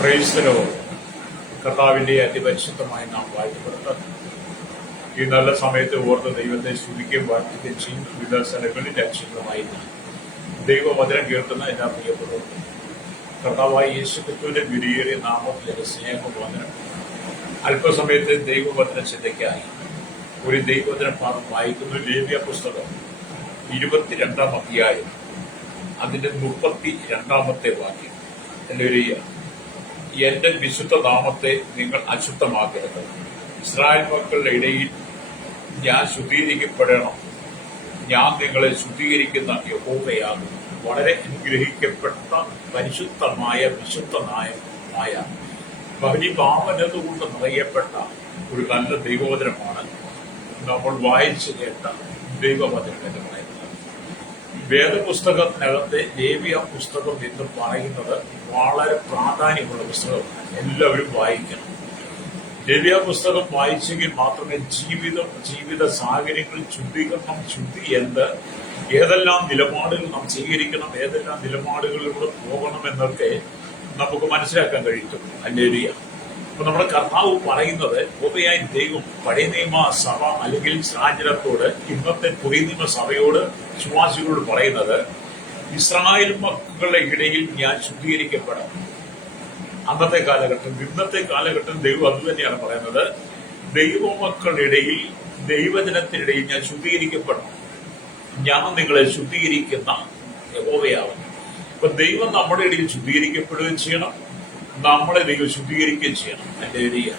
Praise the Lord. കർത്താവിന്റെ അതിപരിശുദ്ധമായ നാം വാഴ്ത്തപ്പെടുന്നത് ഈ നല്ല സമയത്ത് ഓർത്ത് ദൈവത്തെ സ്തുതിക്കുകയും വാഴ്ത്തുകയും ചെയ്യും. വിവിധ സ്ഥലങ്ങളിൽ അക്ഷരമായിരുന്നു ദൈവവചനം കേൾക്കുന്ന എല്ലാ പ്രിയപ്പെട്ടവർക്കും കർത്താവായ യേശു ക്രിസ്തുവിന്റെ വിലയേറിയ നാമത്തിലെ സ്നേഹവചനം അല്പസമയത്ത് ദൈവവചന ചിന്തയ്ക്കായി ഒരു ദൈവവചന ഭാഗം വായിക്കുന്നു. ലേവ്യ പുസ്തകം 22-ാം അധ്യായം അതിന്റെ 32-ാമത്തെ വാക്യം. എന്റെ വിശുദ്ധ നാമത്തെ നിങ്ങൾ അശുദ്ധമാക്കരുത്. ഇസ്രായേൽ മക്കളുടെ ഇടയിൽ ഞാൻ ശുദ്ധീകരിക്കപ്പെടണം. ഞാൻ നിങ്ങളെ ശുദ്ധീകരിക്കുന്ന യഹോവയാകും. വളരെ അനുഗ്രഹിക്കപ്പെട്ട പരിശുദ്ധമായ വിശുദ്ധമായ പരിപാവനതുകൊണ്ട് നിറയപ്പെട്ട ഒരു നല്ല ദൈവവചനമാണ് നമ്മൾ വായിച്ചു കേട്ട ദൈവവചനം എന്ന് പറയുന്നത്. വേദപുസ്തകത്തിനകത്തെ ലേവ്യ പുസ്തകം എന്ന് പറയുന്നത് വളരെ പ്രാധാന്യമുള്ള പുസ്തകമാണ്. എല്ലാവരും വായിക്കണം. ലേവ്യ പുസ്തകം വായിച്ചെങ്കിൽ മാത്രമേ ജീവിത സാഹചര്യങ്ങൾ ശുദ്ധീകരണം, ശുദ്ധി എന്ത്, ഏതെല്ലാം നിലപാടുകൾ നാം സ്വീകരിക്കണം, ഏതെല്ലാം നിലപാടുകളിലൂടെ പോകണം എന്നൊക്കെ നമുക്ക് മനസ്സിലാക്കാൻ കഴിയത്തുള്ളൂ. ഹല്ലേലൂയ. അപ്പൊ നമ്മുടെ കർത്താവ് പറയുന്നത് പൊതുവായി ദൈവം പഴയ നിയമ സഭ അല്ലെങ്കിൽ സാഹചര്യത്തോട്, ഇന്നത്തെ പുതിയ നിയമ സഭയോട്, വിശ്വാസികളോട് പറയുന്നത്, ഇസ്രായേൽ മക്കളുടെ ഇടയിൽ ഞാൻ ശുദ്ധീകരിക്കപ്പെടാം. അന്നത്തെ കാലഘട്ടം, ഇന്നത്തെ കാലഘട്ടം ദൈവം അത് തന്നെയാണ് പറയുന്നത്. ദൈവമക്കളുടെ ഇടയിൽ, ദൈവജനത്തിനിടയിൽ ഞാൻ ശുദ്ധീകരിക്കപ്പെടണം. ഞാൻ നിങ്ങളെ ശുദ്ധീകരിക്കുന്ന യഹോവയാവുന്നു. അപ്പൊ ദൈവം നമ്മുടെ ഇടയിൽ ശുദ്ധീകരിക്കപ്പെടുകയും ചെയ്യണം, നമ്മളെ ദൈവം ശുദ്ധീകരിക്കുകയും ചെയ്യണം. ഹല്ലേലൂയ.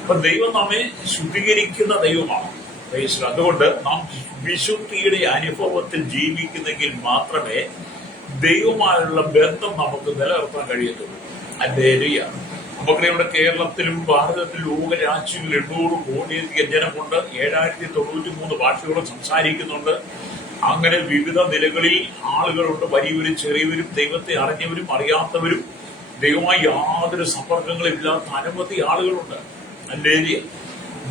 അപ്പൊ ദൈവം നമ്മെ ശുദ്ധീകരിക്കുന്ന ദൈവമാണ്. അതുകൊണ്ട് നാം വിശുദ്ധിയുടെ അനുഭവത്തിൽ ജീവിക്കുന്നെങ്കിൽ മാത്രമേ ദൈവമായുള്ള ബന്ധം നമുക്ക് നിലനിർത്താൻ കഴിയത്തുള്ളൂ. ഹല്ലേലൂയ. നമുക്ക് ഇവിടെ കേരളത്തിലും ഭാരതത്തിലും ലോകരാജ്യങ്ങളിൽ 800 കോടിയധികം ജനമുണ്ട്. 7093 ഭാഷകളും സംസാരിക്കുന്നുണ്ട്. അങ്ങനെ വിവിധ നിലകളിൽ ആളുകളുണ്ട്. വലിയവരും ചെറിയവരും, ദൈവത്തെ അറിഞ്ഞവരും അറിയാത്തവരും, ദൈവമായി യാതൊരു സമ്പർക്കങ്ങളും ഇല്ലാത്ത അനവധി ആളുകളുണ്ട്. ഹല്ലേലൂയ.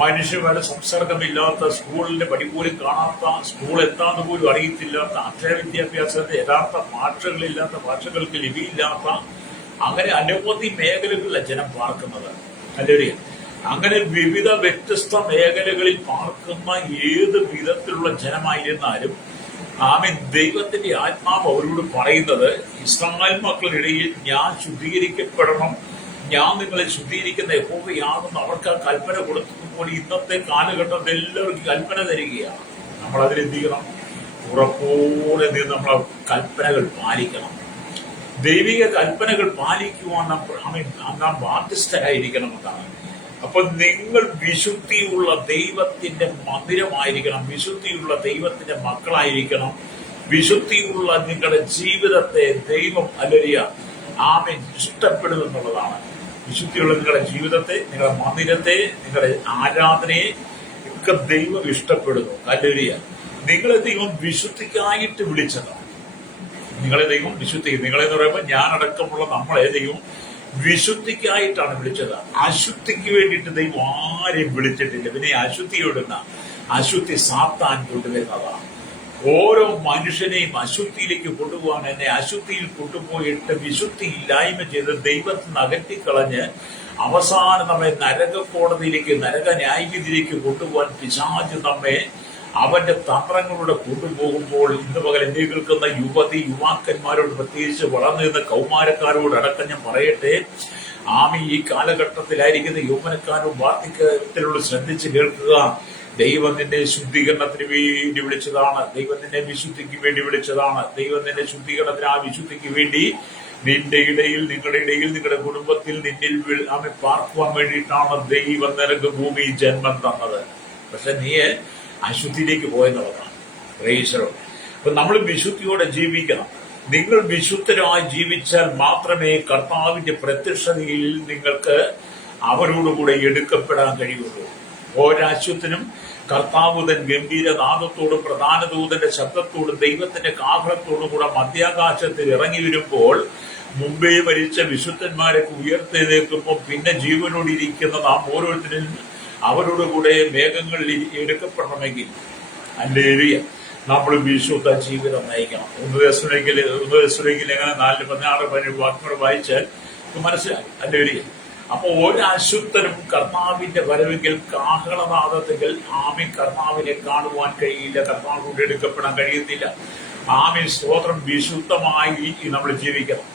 മനുഷ്യരുടെ സംസർഗമില്ലാത്ത, സ്കൂളിന്റെ പടി പോലും കാണാത്ത, സ്കൂൾ എത്താന്ന് പോലും അറിയത്തില്ലാത്ത, അക്ഷര വിദ്യാഭ്യാസത്തെ യഥാർത്ഥ ഭാഷകളില്ലാത്ത, ഭാഷകൾക്ക് ലിപിയില്ലാത്ത, അങ്ങനെ അനവധി മേഖലകളിലാണ് ജനം പാർക്കുന്നത്. ഹല്ലേലൂയ. അങ്ങനെ വിവിധ വ്യത്യസ്ത മേഖലകളിൽ പാർക്കുന്ന ഏത് വിധത്തിലുള്ള ജനമായിരുന്നാലും ആമേൻ, ദൈവത്തിന്റെ ആത്മാവ് അവരോട് പറയുന്നത്, ഇസ്രായേൽ മക്കളുടെ ഞാൻ ശുദ്ധീകരിക്കപ്പെടണം, ഞാൻ നിങ്ങളെ ശുദ്ധീകരിക്കുന്ന യഹോവയാകുന്ന അവർക്ക് ആ കൽപ്പന കൊടുത്തതുപോലെ ഇന്നത്തെ കാലഘട്ടത്തിൽ എല്ലാവർക്കും കൽപ്പന തരികയാണ്. നമ്മൾ അതിലെന്ത് ചെയ്യണം? ഉറപ്പോടെ നമ്മൾ കൽപ്പനകൾ പാലിക്കണം. ദൈവിക കൽപ്പനകൾ പാലിക്കുവാൻ നാം ബാധ്യസ്ഥരായിരിക്കണം എന്നാണ്. അപ്പൊ നിങ്ങൾ വിശുദ്ധിയുള്ള ദൈവത്തിന്റെ മന്ദിരമായിരിക്കണം, വിശുദ്ധിയുള്ള ദൈവത്തിന്റെ മക്കളായിരിക്കണം. വിശുദ്ധിയുള്ള നിങ്ങളുടെ ജീവിതത്തെ ദൈവം ഹല്ലേലൂയ ആമേൻ ഇഷ്ടപ്പെടുമെന്നുള്ളതാണ്. വിശുദ്ധിയുള്ള നിങ്ങളുടെ ജീവിതത്തെ, നിങ്ങളുടെ മന്ദിരത്തെ, നിങ്ങളുടെ ആരാധനയെ ഒക്കെ ദൈവം ഇഷ്ടപ്പെടുന്നു. ഹല്ലേലൂയ. നിങ്ങളെ ദൈവം വിശുദ്ധിക്കായിട്ട് വിളിച്ചതാണ്. നിങ്ങളെ ദൈവം വിശുദ്ധി, നിങ്ങളെന്ന് പറയുമ്പോൾ ഞാനടക്കമുള്ള നമ്മളെ ദൈവം വിശുദ്ധിക്കായിട്ടാണ് വിളിച്ചത്. അശുദ്ധിക്ക് വേണ്ടിയിട്ട് ദൈവം ആരെയും വിളിച്ചിട്ടില്ല. പിന്നെ അശുദ്ധിയോടുന്ന അശുദ്ധി സാത്താൻ കൊണ്ടുവരുന്നതാണ്. ഓരോ മനുഷ്യനെയും അശുദ്ധിയിലേക്ക് കൊണ്ടുപോകാൻ, എന്നെ അശുദ്ധിയിൽ കൊണ്ടുപോയിട്ട് വിശുദ്ധി ഇല്ലായ്മ ചെയ്ത് ദൈവത്തിൽ നിന്ന് അകറ്റിക്കളഞ്ഞ് അവസാനം നമ്മെ നരക കോടതിയിലേക്ക്, നരക ന്യായവിധിയിലേക്ക് കൊണ്ടുപോകാൻ പിശാച് നമ്മെ അവന്റെ തന്ത്രങ്ങളിലൂടെ കൊണ്ടുപോകുമ്പോൾ, ഇന്ന് പകൽ എന്നെ കേൾക്കുന്ന യുവാക്കന്മാരോട്, പ്രത്യേകിച്ച് വളർന്നു നിന്ന കൗമാരക്കാരോട് അടക്കം ഞാൻ പറയട്ടെ, ഈ കാലഘട്ടത്തിലായിരിക്കുന്ന യൗവനക്കാരും വാർദ്ധക്യത്തിലുള്ള ശ്രദ്ധിച്ച് കേൾക്കുക. ദൈവം നിന്നെ ശുദ്ധീകരണത്തിന് വേണ്ടി വിളിച്ചതാണ്. ദൈവം നിന്നെ വിശുദ്ധിക്ക് വേണ്ടി വിളിച്ചതാണ്. ദൈവം നിന്നെ ശുദ്ധീകരണത്തിന്, ആ വിശുദ്ധിക്ക് വേണ്ടി നിന്റെ ഇടയിൽ, നിങ്ങളുടെ ഇടയിൽ, നിങ്ങളുടെ കുടുംബത്തിൽ, നിന്നിൽ പാർക്കുവാൻ വേണ്ടിയിട്ടാണ് ദൈവം നിനക്ക് ഭൂമി ജന്മം തന്നത്. പക്ഷെ നീ അശുദ്ധിയിലേക്ക് പോയെന്നുള്ളതാണ്. പ്രൈസ്. അപ്പൊ നമ്മൾ വിശുദ്ധിയോടെ ജീവിക്കണം. നിങ്ങൾ വിശുദ്ധരായി ജീവിച്ചാൽ മാത്രമേ കർത്താവിന്റെ പ്രത്യക്ഷതയിൽ നിങ്ങൾക്ക് അവരോടുകൂടെ എടുക്കപ്പെടാൻ കഴിയുള്ളൂ. ഓരശുദ്ധനും കർത്താവ് തൻ ഗംഭീരനാദത്തോടും പ്രധാന ദൂതന്റെ ശബ്ദത്തോടും ദൈവത്തിന്റെ കാഹളത്തോടും കൂടെ മധ്യാകാശത്തിൽ ഇറങ്ങി വരുമ്പോൾ, മുമ്പേ മരിച്ച വിശുദ്ധന്മാരൊക്കെ ഉയർത്തെഴുന്നേൽക്കുമ്പോൾ പിന്നെ ജീവനോടിരിക്കുന്ന നാം ഓരോരുത്തരും അവരോടുകൂടെ മേഘങ്ങളിൽ എടുക്കപ്പെടണമെങ്കിൽ ഹല്ലേലൂയ നമ്മൾ വിശുദ്ധ ജീവിതം നയിക്കണം. 1 എങ്ങനെ 4:16 വാക്യങ്ങൾ വായിച്ചാൽ മനസ്സിലായി അല്ലേ? അപ്പൊ ഒരു അശുദ്ധനും കർത്താവിന്റെ വരവെങ്കിൽ കാഹളനാദത്തിൽ ആമീൻ കർത്താവിനെ കാണുവാൻ കഴിയില്ല, കർത്താവ് കൊണ്ട് എടുക്കപ്പെടാൻ കഴിയത്തില്ല. ആമീൻ സ്തോത്രം. വിശുദ്ധമായി നമ്മൾ ജീവിക്കണം.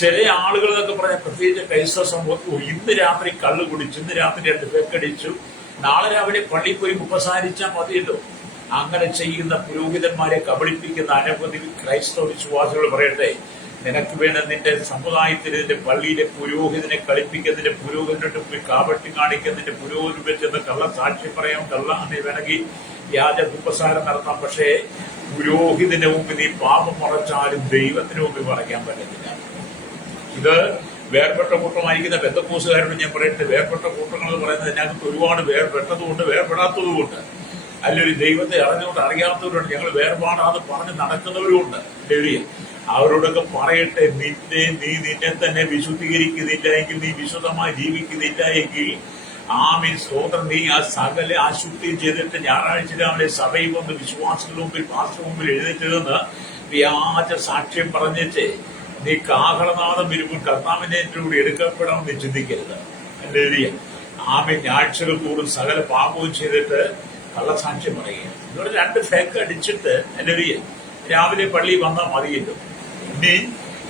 ചില ആളുകൾ എന്നൊക്കെ പറയാൻ പ്രത്യേകിച്ച് ക്രൈസ്തവ സമൂഹത്തിൽ ഇന്ന് രാത്രി കള്ളു കുടിച്ചു, ഇന്ന് രാത്രി 2 പെക്കടിച്ചു, നാളെ രാവിലെ പള്ളിയിൽ പോയി ഉപസാരിച്ചാൽ മതിയല്ലോ. അങ്ങനെ ചെയ്യുന്ന പുരോഹിതന്മാരെ കബളിപ്പിക്കുന്ന അനവധി ക്രൈസ്തവ വിശ്വാസികൾ പറയട്ടെ, നിനക്ക് വേണ്ട നിന്റെ സമുദായത്തിൽ നിന്റെ പള്ളിയിലെ പുരോഹിതനെ കളിപ്പിക്കുന്നതിന്റെ പുരോഹിതന്റെ മുമ്പിൽ കാപട്യം കാണിക്കുന്നതിന്റെ പുരോഹിതൻ വെച്ചെന്ന് കള്ള സാക്ഷി പറയാം, കള്ള വേണമെങ്കിൽ വ്യാജ ഉപസാരം നടത്താം. പക്ഷേ പുരോഹിതന്റെ മുമ്പിൽ നീ പാപം മറച്ചാലും ദൈവത്തിന് മുമ്പിൽ മറയ്ക്കാൻ പറ്റത്തില്ല. ഇത് വേർപെട്ട കൂട്ടമായിരിക്കുന്ന പെന്തക്കോസുകാരോട് ഞാൻ പറയട്ടെ, വേർപെട്ട കൂട്ടങ്ങൾ എന്ന് പറയുന്നത് ഇതിനകത്ത് ഒരുപാട് വേർപെട്ടതുകൊണ്ട് വേർപെടാത്തതുകൊണ്ട്, അല്ലെങ്കിൽ ദൈവത്തെ അറിഞ്ഞുകൊണ്ട് അറിയാത്തവരുണ്ട്. ഞങ്ങൾ വേർപാടാന്ന് പറഞ്ഞ് നടക്കുന്നവരുമുണ്ട്. അവരോടൊക്കെ പറയട്ടെ, നീ നിന്നെ തന്നെ വിശുദ്ധീകരിക്കുന്നില്ല എങ്കിൽ, നീ വിശുദ്ധമായി ജീവിക്കുന്നില്ല എങ്കിൽ, ആമീൻ സ്തോത്രം, നീ ആ സകല അശുദ്ധി ചെയ്തിട്ട് ഞായറാഴ്ച രാവിലെ സഭയിൽ വന്ന് വിശ്വാസികളുടെ മുമ്പിൽ പാസ്റ്റർ മുമ്പിൽ എഴുന്നേറ്റ് നിന്ന് വ്യാജ സാക്ഷ്യം പറഞ്ഞിട്ട് നീ കാഹളനാദം വരുമ്പോൾ കർത്താവിന്റെ കൂടി എടുക്കപ്പെടാമെന്ന് ചിന്തിക്കരുത്. അല്ലേ? ആമീൻ ആഴ്ചകൾ കൂടും സകല പാപവും ചെയ്തിട്ട് കള്ളസാക്ഷ്യം പറയുക. ഇതുപോലെ 2 ഫേക്ക് അടിച്ചിട്ട് അല്ലേ രാവിലെ പള്ളി വന്നാൽ മതിയല്ലോ. ഇനി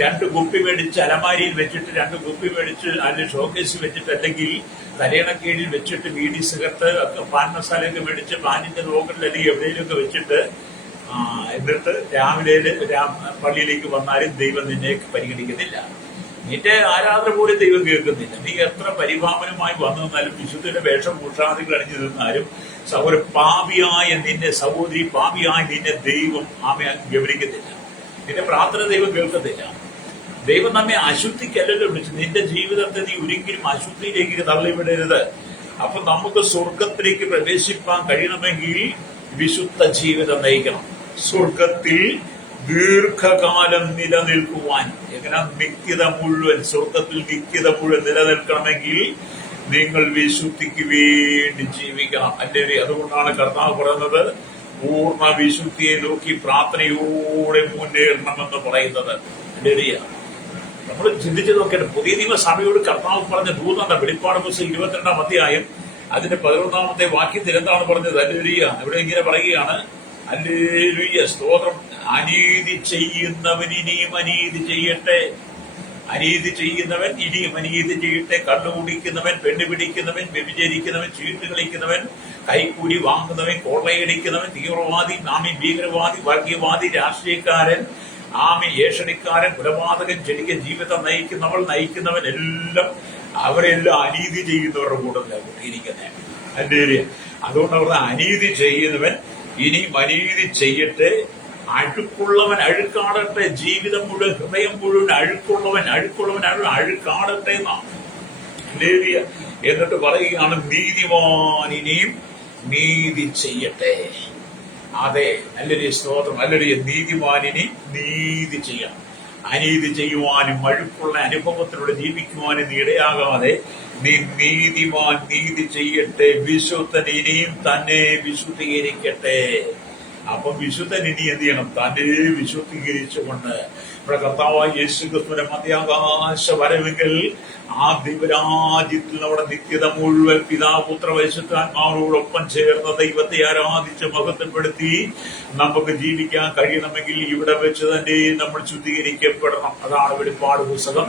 2 കുപ്പി മേടിച്ച് അലമാരിയിൽ വെച്ചിട്ട് 2 കുപ്പി മേടിച്ച് അതിൽ ഷോക്കേസ് വെച്ചിട്ട്, അല്ലെങ്കിൽ തലയണക്കീഴിൽ വെച്ചിട്ട് ബീഡി സിഗരറ്റ് പാൻ മസാലയൊക്കെ മേടിച്ച് പാനിന്റെ റോക്കറ്റിൽ അല്ലെങ്കിൽ എവിടെയെങ്കിലുമൊക്കെ വെച്ചിട്ട് എന്നിട്ട് രാവിലെ പള്ളിയിലേക്ക് വന്നാലും ദൈവം നിന്നെ പരിഗണിക്കുന്നില്ല. നിന്റെ ആരാധന പോലും ദൈവം കേൾക്കുന്നില്ല. നീ എത്ര പരിപാവനമായി വന്നു നിന്നാലും, വിശുദ്ധയുടെ വേഷഭൂഷാദികൾ അണിഞ്ഞു നിന്നാലും, ഒരു പാപിയായ നിന്നെ സഹോദരി, പാപിയായ നിന്നെ ദൈവം ഗൗനിക്കുന്നില്ല. നിന്റെ പ്രാർത്ഥന ദൈവം കേൾക്കത്തില്ല. ദൈവം നമ്മെ അശുദ്ധിക്കല്ലല്ലോ വിളിച്ചു. നിന്റെ ജീവിതത്തെ നീ ഒരിക്കലും അശുദ്ധിയിലേക്ക് തള്ളിവിടരുത്. അപ്പൊ നമുക്ക് സ്വർഗത്തിലേക്ക് പ്രവേശിപ്പാൻ കഴിയണമെങ്കിൽ വിശുദ്ധ ജീവിതം നയിക്കണം. സ്വർഗത്തിൽ ദീർഘകാലം നിലനിൽക്കുവാൻ, എങ്ങനെ നിത്യത മുഴുവൻ, സ്വർഗത്തിൽ നിത്യത മുഴുവൻ നിലനിൽക്കണമെങ്കിൽ നിങ്ങൾ വിശുദ്ധിക്ക് വേണ്ടി ജീവിക്കണം. അല്ലേ? അതുകൊണ്ടാണ് കർത്താവ് പറയുന്നത്, പൂർണ്ണ വിശുദ്ധിയെ നോക്കി പ്രാർത്ഥനയോടെ മുന്നേറണമെന്ന് പറയുന്നത്. അല്ലേ? നമ്മൾ ചിന്തിച്ചു നോക്കേണ്ട, പുതിയ നിയമസഭയോട് കർത്താവ് പറഞ്ഞ ദൂതന്റെ വെളിപ്പാട് പുസ്തകം 22-ാം അധ്യായം അതിന്റെ 11-ാമത്തെ വാക്യത്തിൽ എന്താണ് പറഞ്ഞത്? അല്ലേലൂയ. ഇവിടെ ഇങ്ങനെ പറയുകയാണ്, അല്ലേലൂയ സ്തോത്രം, അനീതി ചെയ്യുന്നവൻ ഇനിയും അനീതി ചെയ്യട്ടെ, അനീതി ചെയ്യുന്നവൻ ഇനിയും അനീതി ചെയ്യട്ടെ, കള്ളു കുടിക്കുന്നവൻ, പെണ്ണ് പിടിക്കുന്നവൻ, വ്യഭിചരിക്കുന്നവൻ, ചീട്ട് കളിക്കുന്നവൻ, കൈക്കൂലി വാങ്ങുന്നവൻ, കൊള്ളയടിക്കുന്നവൻ, തീവ്രവാദി, ഭീകരവാദി, വർഗീയവാദി, രാഷ്ട്രീയക്കാരൻ, ഏഷണിക്കാരൻ, കൊലപാതകൻ, ചെടിക ജീവിതം നയിക്കുന്നവൻ എല്ലാം, അവരെല്ലാം അനീതി ചെയ്യുന്നവരുടെ കൂട്ടത്തിലാണ് കൂട്ടിയിരിക്കുന്നത്. അല്ലേ? അതുകൊണ്ട് അവരുടെ അനീതി ചെയ്യുന്നവൻ ഇനിയും അനീതി ചെയ്യട്ടെ, അഴുക്കുള്ളവൻ അഴുക്കാടട്ടെ, ജീവിതം മുഴുവൻ ഹൃദയം മുഴുവൻ അഴുക്കുള്ളവൻ അഴുക്കാടട്ടെ എന്നാണ്. അല്ലേ? എന്നിട്ട് പറയുകയാണ്, നീതിമാൻ ഇനിയും നീതി ചെയ്യട്ടെ. അതെ, അല്ലേ സ്തോത്രം. അല്ലേ? നീതിമാനിനി നീതി ചെയ്യണം. അനീതി ചെയ്യുവാനും അഴുക്കുള്ള അനുഭവത്തിലൂടെ ജീവിക്കുവാനും നീ ഇടയാകാതെ നീ നീതിമാൻ നീതി ചെയ്യട്ടെ, വിശുദ്ധൻ ഇനിയും തന്നെ വിശുദ്ധീകരിക്കട്ടെ. അപ്പം വിശുദ്ധൻ ഇനി എന്ത് ചെയ്യണം? തന്നെ വിശുദ്ധീകരിച്ചുകൊണ്ട് നമ്മുടെ കർത്താവായ യേശുക്രിസ്തുവിന്റെ മധ്യാകാശ വരവെങ്കിൽ ആ ദൈവരാജ്യത്തിൽ നമ്മുടെ നിത്യത മുഴുവൻ പിതാപുത്ര പരിശുദ്ധാത്മാവോടൊപ്പം ചേർന്ന ദൈവത്തെ ആരാധിച്ച് മഹത്വപ്പെടുത്തി നമുക്ക് ജീവിക്കാൻ കഴിയണമെങ്കിൽ ഇവിടെ വെച്ച് തന്നെ നമ്മൾ ശുദ്ധീകരിക്കപ്പെടണം. അതാണ് വെളിപ്പാട് പുസ്തകം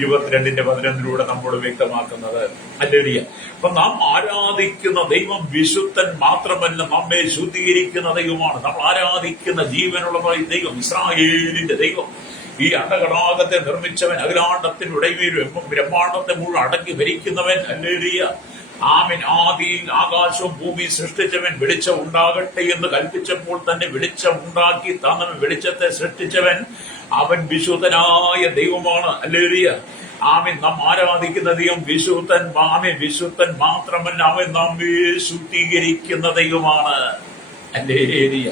22:11 നമ്മോട് വ്യക്തമാക്കുന്നത്. അല്ലേലൂയ. അപ്പൊ നാം ആരാധിക്കുന്ന ദൈവം വിശുദ്ധൻ മാത്രമല്ല, നമ്മെ ശുദ്ധീകരിക്കുന്ന ദൈവമാണ്. നമ്മൾ ആരാധിക്കുന്ന ജീവനുള്ള ദൈവം, ഇസ്രായേലിന്റെ ദൈവം, ഈ അണ്ടകടാകത്തെ നിർമ്മിച്ചവൻ, അഖിലാണ്ടത്തിന്റെ ഉടമയും ബ്രഹ്മാണ്ടത്തെ മുഴുവൻ അടക്കി ഭരിക്കുന്നവൻ. ഹല്ലേലൂയ. ആമേൻ. ആദിയിൽ ആകാശവും ഭൂമി സൃഷ്ടിച്ചവൻ, വെളിച്ചം ഉണ്ടാകട്ടെ എന്ന് കൽപ്പിച്ചപ്പോൾ തന്നെ വെളിച്ചം ഉണ്ടാക്കി തന്നവൻ, വെളിച്ചത്തെ സൃഷ്ടിച്ചവൻ, അവൻ വിശുദ്ധനായ ദൈവമാണ്. ഹല്ലേലൂയ. ആമേൻ. നാം ആരാധിക്കുന്ന ദൈവം വിശുദ്ധൻ. ആമേൻ. വിശുദ്ധൻ മാത്രമല്ല, അവൻ നമ്മെ ശുദ്ധീകരിക്കുന്ന ദൈവമാണ്. ഹല്ലേലൂയ.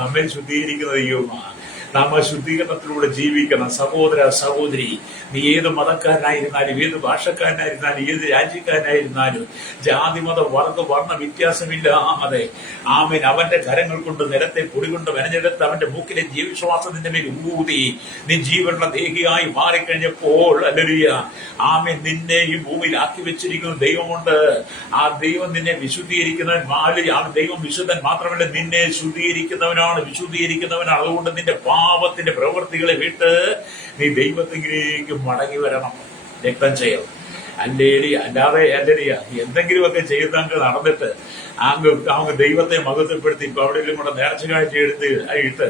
നമ്മെ ശുദ്ധീകരിക്കുന്ന ദൈവമാണ്. നാം ആ ശുദ്ധീകരണത്തിലൂടെ ജീവിക്കണം. സഹോദര സഹോദരി, നീ ഏത് മതക്കാരനായിരുന്നാലും, ഏത് ഭാഷക്കാരനായിരുന്നാലും, ഏത് രാജ്യക്കാരനായിരുന്നാലും, ജാതി മത വർഗ വർണ്ണ വ്യത്യാസമില്ലാതെ ആമേൻ അവന്റെ കരങ്ങൾ കൊണ്ട് നിലത്തെ പൊടി കൊണ്ട് മെനഞ്ഞെടുത്ത് അവന്റെ മൂക്കിലെ ജീവശ്വാസം നിന്റെ മേൽ ഊതി നീ ജീവനുള്ള ദേഹിയായി മാറിക്കഴിഞ്ഞപ്പോൾ ഹല്ലേലൂയ ആമേൻ നിന്നെ ഈ ഭൂമിയിൽ ആക്കി വെച്ചിരിക്കുന്ന ദൈവമുണ്ട്. ആ ദൈവം നിന്നെ വിശുദ്ധീകരിക്കുന്നവൻ. ദൈവം വിശുദ്ധൻ മാത്രമല്ല, നിന്നെ ശുദ്ധീകരിക്കുന്നവനാണ്, വിശുദ്ധീകരിക്കുന്നവനാണ്. അതുകൊണ്ട് നിന്റെ പാപത്തിന്റെ പ്രവൃത്തികളെ വിട്ട് നീ ദൈവത്തിലേക്ക് മടങ്ങി വരണം. രക്തം ചെയ്യണം. അല്ലാതെ എന്തെങ്കിലുമൊക്കെ ചെയ്തെങ്കിൽ നടന്നിട്ട് അങ്ങ് ദൈവത്തെ മഹത്വപ്പെടുത്തി ഇപ്പൊ അവിടെയും കൂടെ നേർച്ച കാഴ്ച ഇട്ട്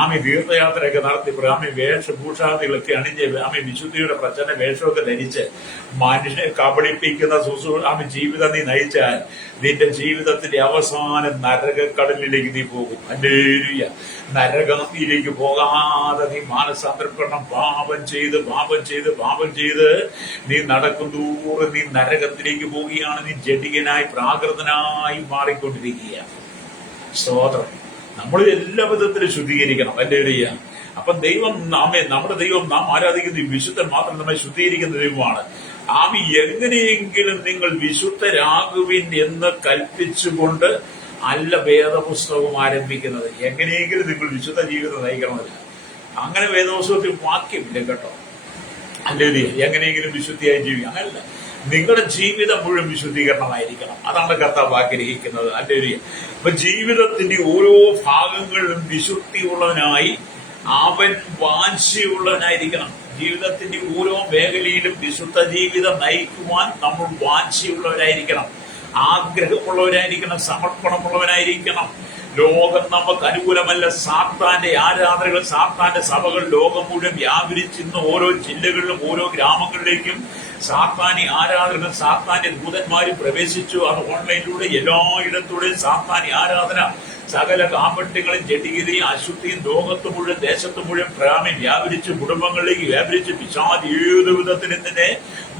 ആമി തീർത്ഥയാത്രയൊക്കെ നടത്തി ആമി വേഷഭൂഷാദികളൊക്കെ അണിഞ്ഞ് ആമി വിശുദ്ധിയുടെ പ്രച്ഛന്ന വേഷമൊക്കെ ധരിച്ച് മനുഷ്യനെ കബളിപ്പിക്കുന്ന ആമി ജീവിതം നീ നയിച്ചാൽ നിന്റെ ജീവിതത്തിന്റെ അവസാനം നരകക്കടലിലേക്ക് നീ പോകും. ഹല്ലേലൂയ. നരകത്തിലേക്ക് പോകാതെ നീ മാനസാന്തരപ്പെടണം. പാപം ചെയ്ത് നീ നടക്കുന്തോറും നീ നരകത്തിലേക്ക് പോവുകയാണ്. നീ ജഡികനായി പ്രാകൃതനായി മാറിക്കൊണ്ടിരിക്കുകയാണ്. സ്തോത്രം. നമ്മൾ എല്ലാ വിധത്തിലും ശുദ്ധീകരിക്കണം. ഹല്ലേലൂയ. അപ്പൊ ദൈവം നമ്മുടെ ദൈവം നാം ആരാധിക്കുന്ന വിശുദ്ധൻ മാത്രം നമ്മെ ശുദ്ധീകരിക്കുന്ന ദൈവമാണ്. ആമി എങ്ങനെയെങ്കിലും നിങ്ങൾ വിശുദ്ധരാകുവിൻ എന്ന് കൽപ്പിച്ചുകൊണ്ട് അല്ല വേദപുസ്തകം ആരംഭിക്കുന്നത്. എങ്ങനെയെങ്കിലും നിങ്ങൾ വിശുദ്ധ ജീവിതം നയിക്കണമെന്നില്ല. അങ്ങനെ വേദപുസ്തകത്തിൽ വാക്യമില്ല കേട്ടോ. ഹല്ലേലൂയ. എങ്ങനെയെങ്കിലും വിശുദ്ധിയായി ജീവിക്കുക അങ്ങനല്ല. നിങ്ങളുടെ ജീവിതം മുഴുവൻ വിശുദ്ധീകരണമായിരിക്കണം. അതാണ് കർത്താവ് ആഗ്രഹിക്കുന്നത്. ഹല്ലേലൂയ. അപ്പൊ ജീവിതത്തിന്റെ ഓരോ ഭാഗങ്ങളിലും വിശുദ്ധിയുള്ളവനായി അവൻ വാഞ്ചയുള്ളവനായിരിക്കണം. ജീവിതത്തിന്റെ ഓരോ മേഖലയിലും വിശുദ്ധ ജീവിതം നയിക്കുവാൻ നമ്മൾ വാഞ്ചയുള്ളവരായിരിക്കണം, ആഗ്രഹമുള്ളവരായിരിക്കണം, സമർപ്പണമുള്ളവരായിരിക്കണം. ലോകം നമുക്ക് അനുകൂലമല്ല. സാത്താന്റെ ആരാധനകൾ, സാത്താന്റെ സഭകൾ ലോകം മുഴുവൻ വ്യാപരിച്ചിരുന്ന ഓരോ ജില്ലകളിലും ഓരോ ഗ്രാമങ്ങളിലേക്കും സാത്താനി ആരാധനകൾ, സാത്താന്റെ ദൂതന്മാരും പ്രവേശിച്ചു. അത് ഓൺലൈനിലൂടെ എല്ലായിടത്തൂടെയും സാത്താനി ആരാധന സകല കാപട്യങ്ങളും ജഡികതയും അശുദ്ധിയും ലോകത്ത് മുഴുവൻ ദേശത്ത് മുഴുവൻ പ്രാമി വ്യാപരിച്ച് കുടുംബങ്ങളിലേക്ക് വ്യാപരിച്ച് പിശാച് ഏത് വിധത്തിൽ തന്നെ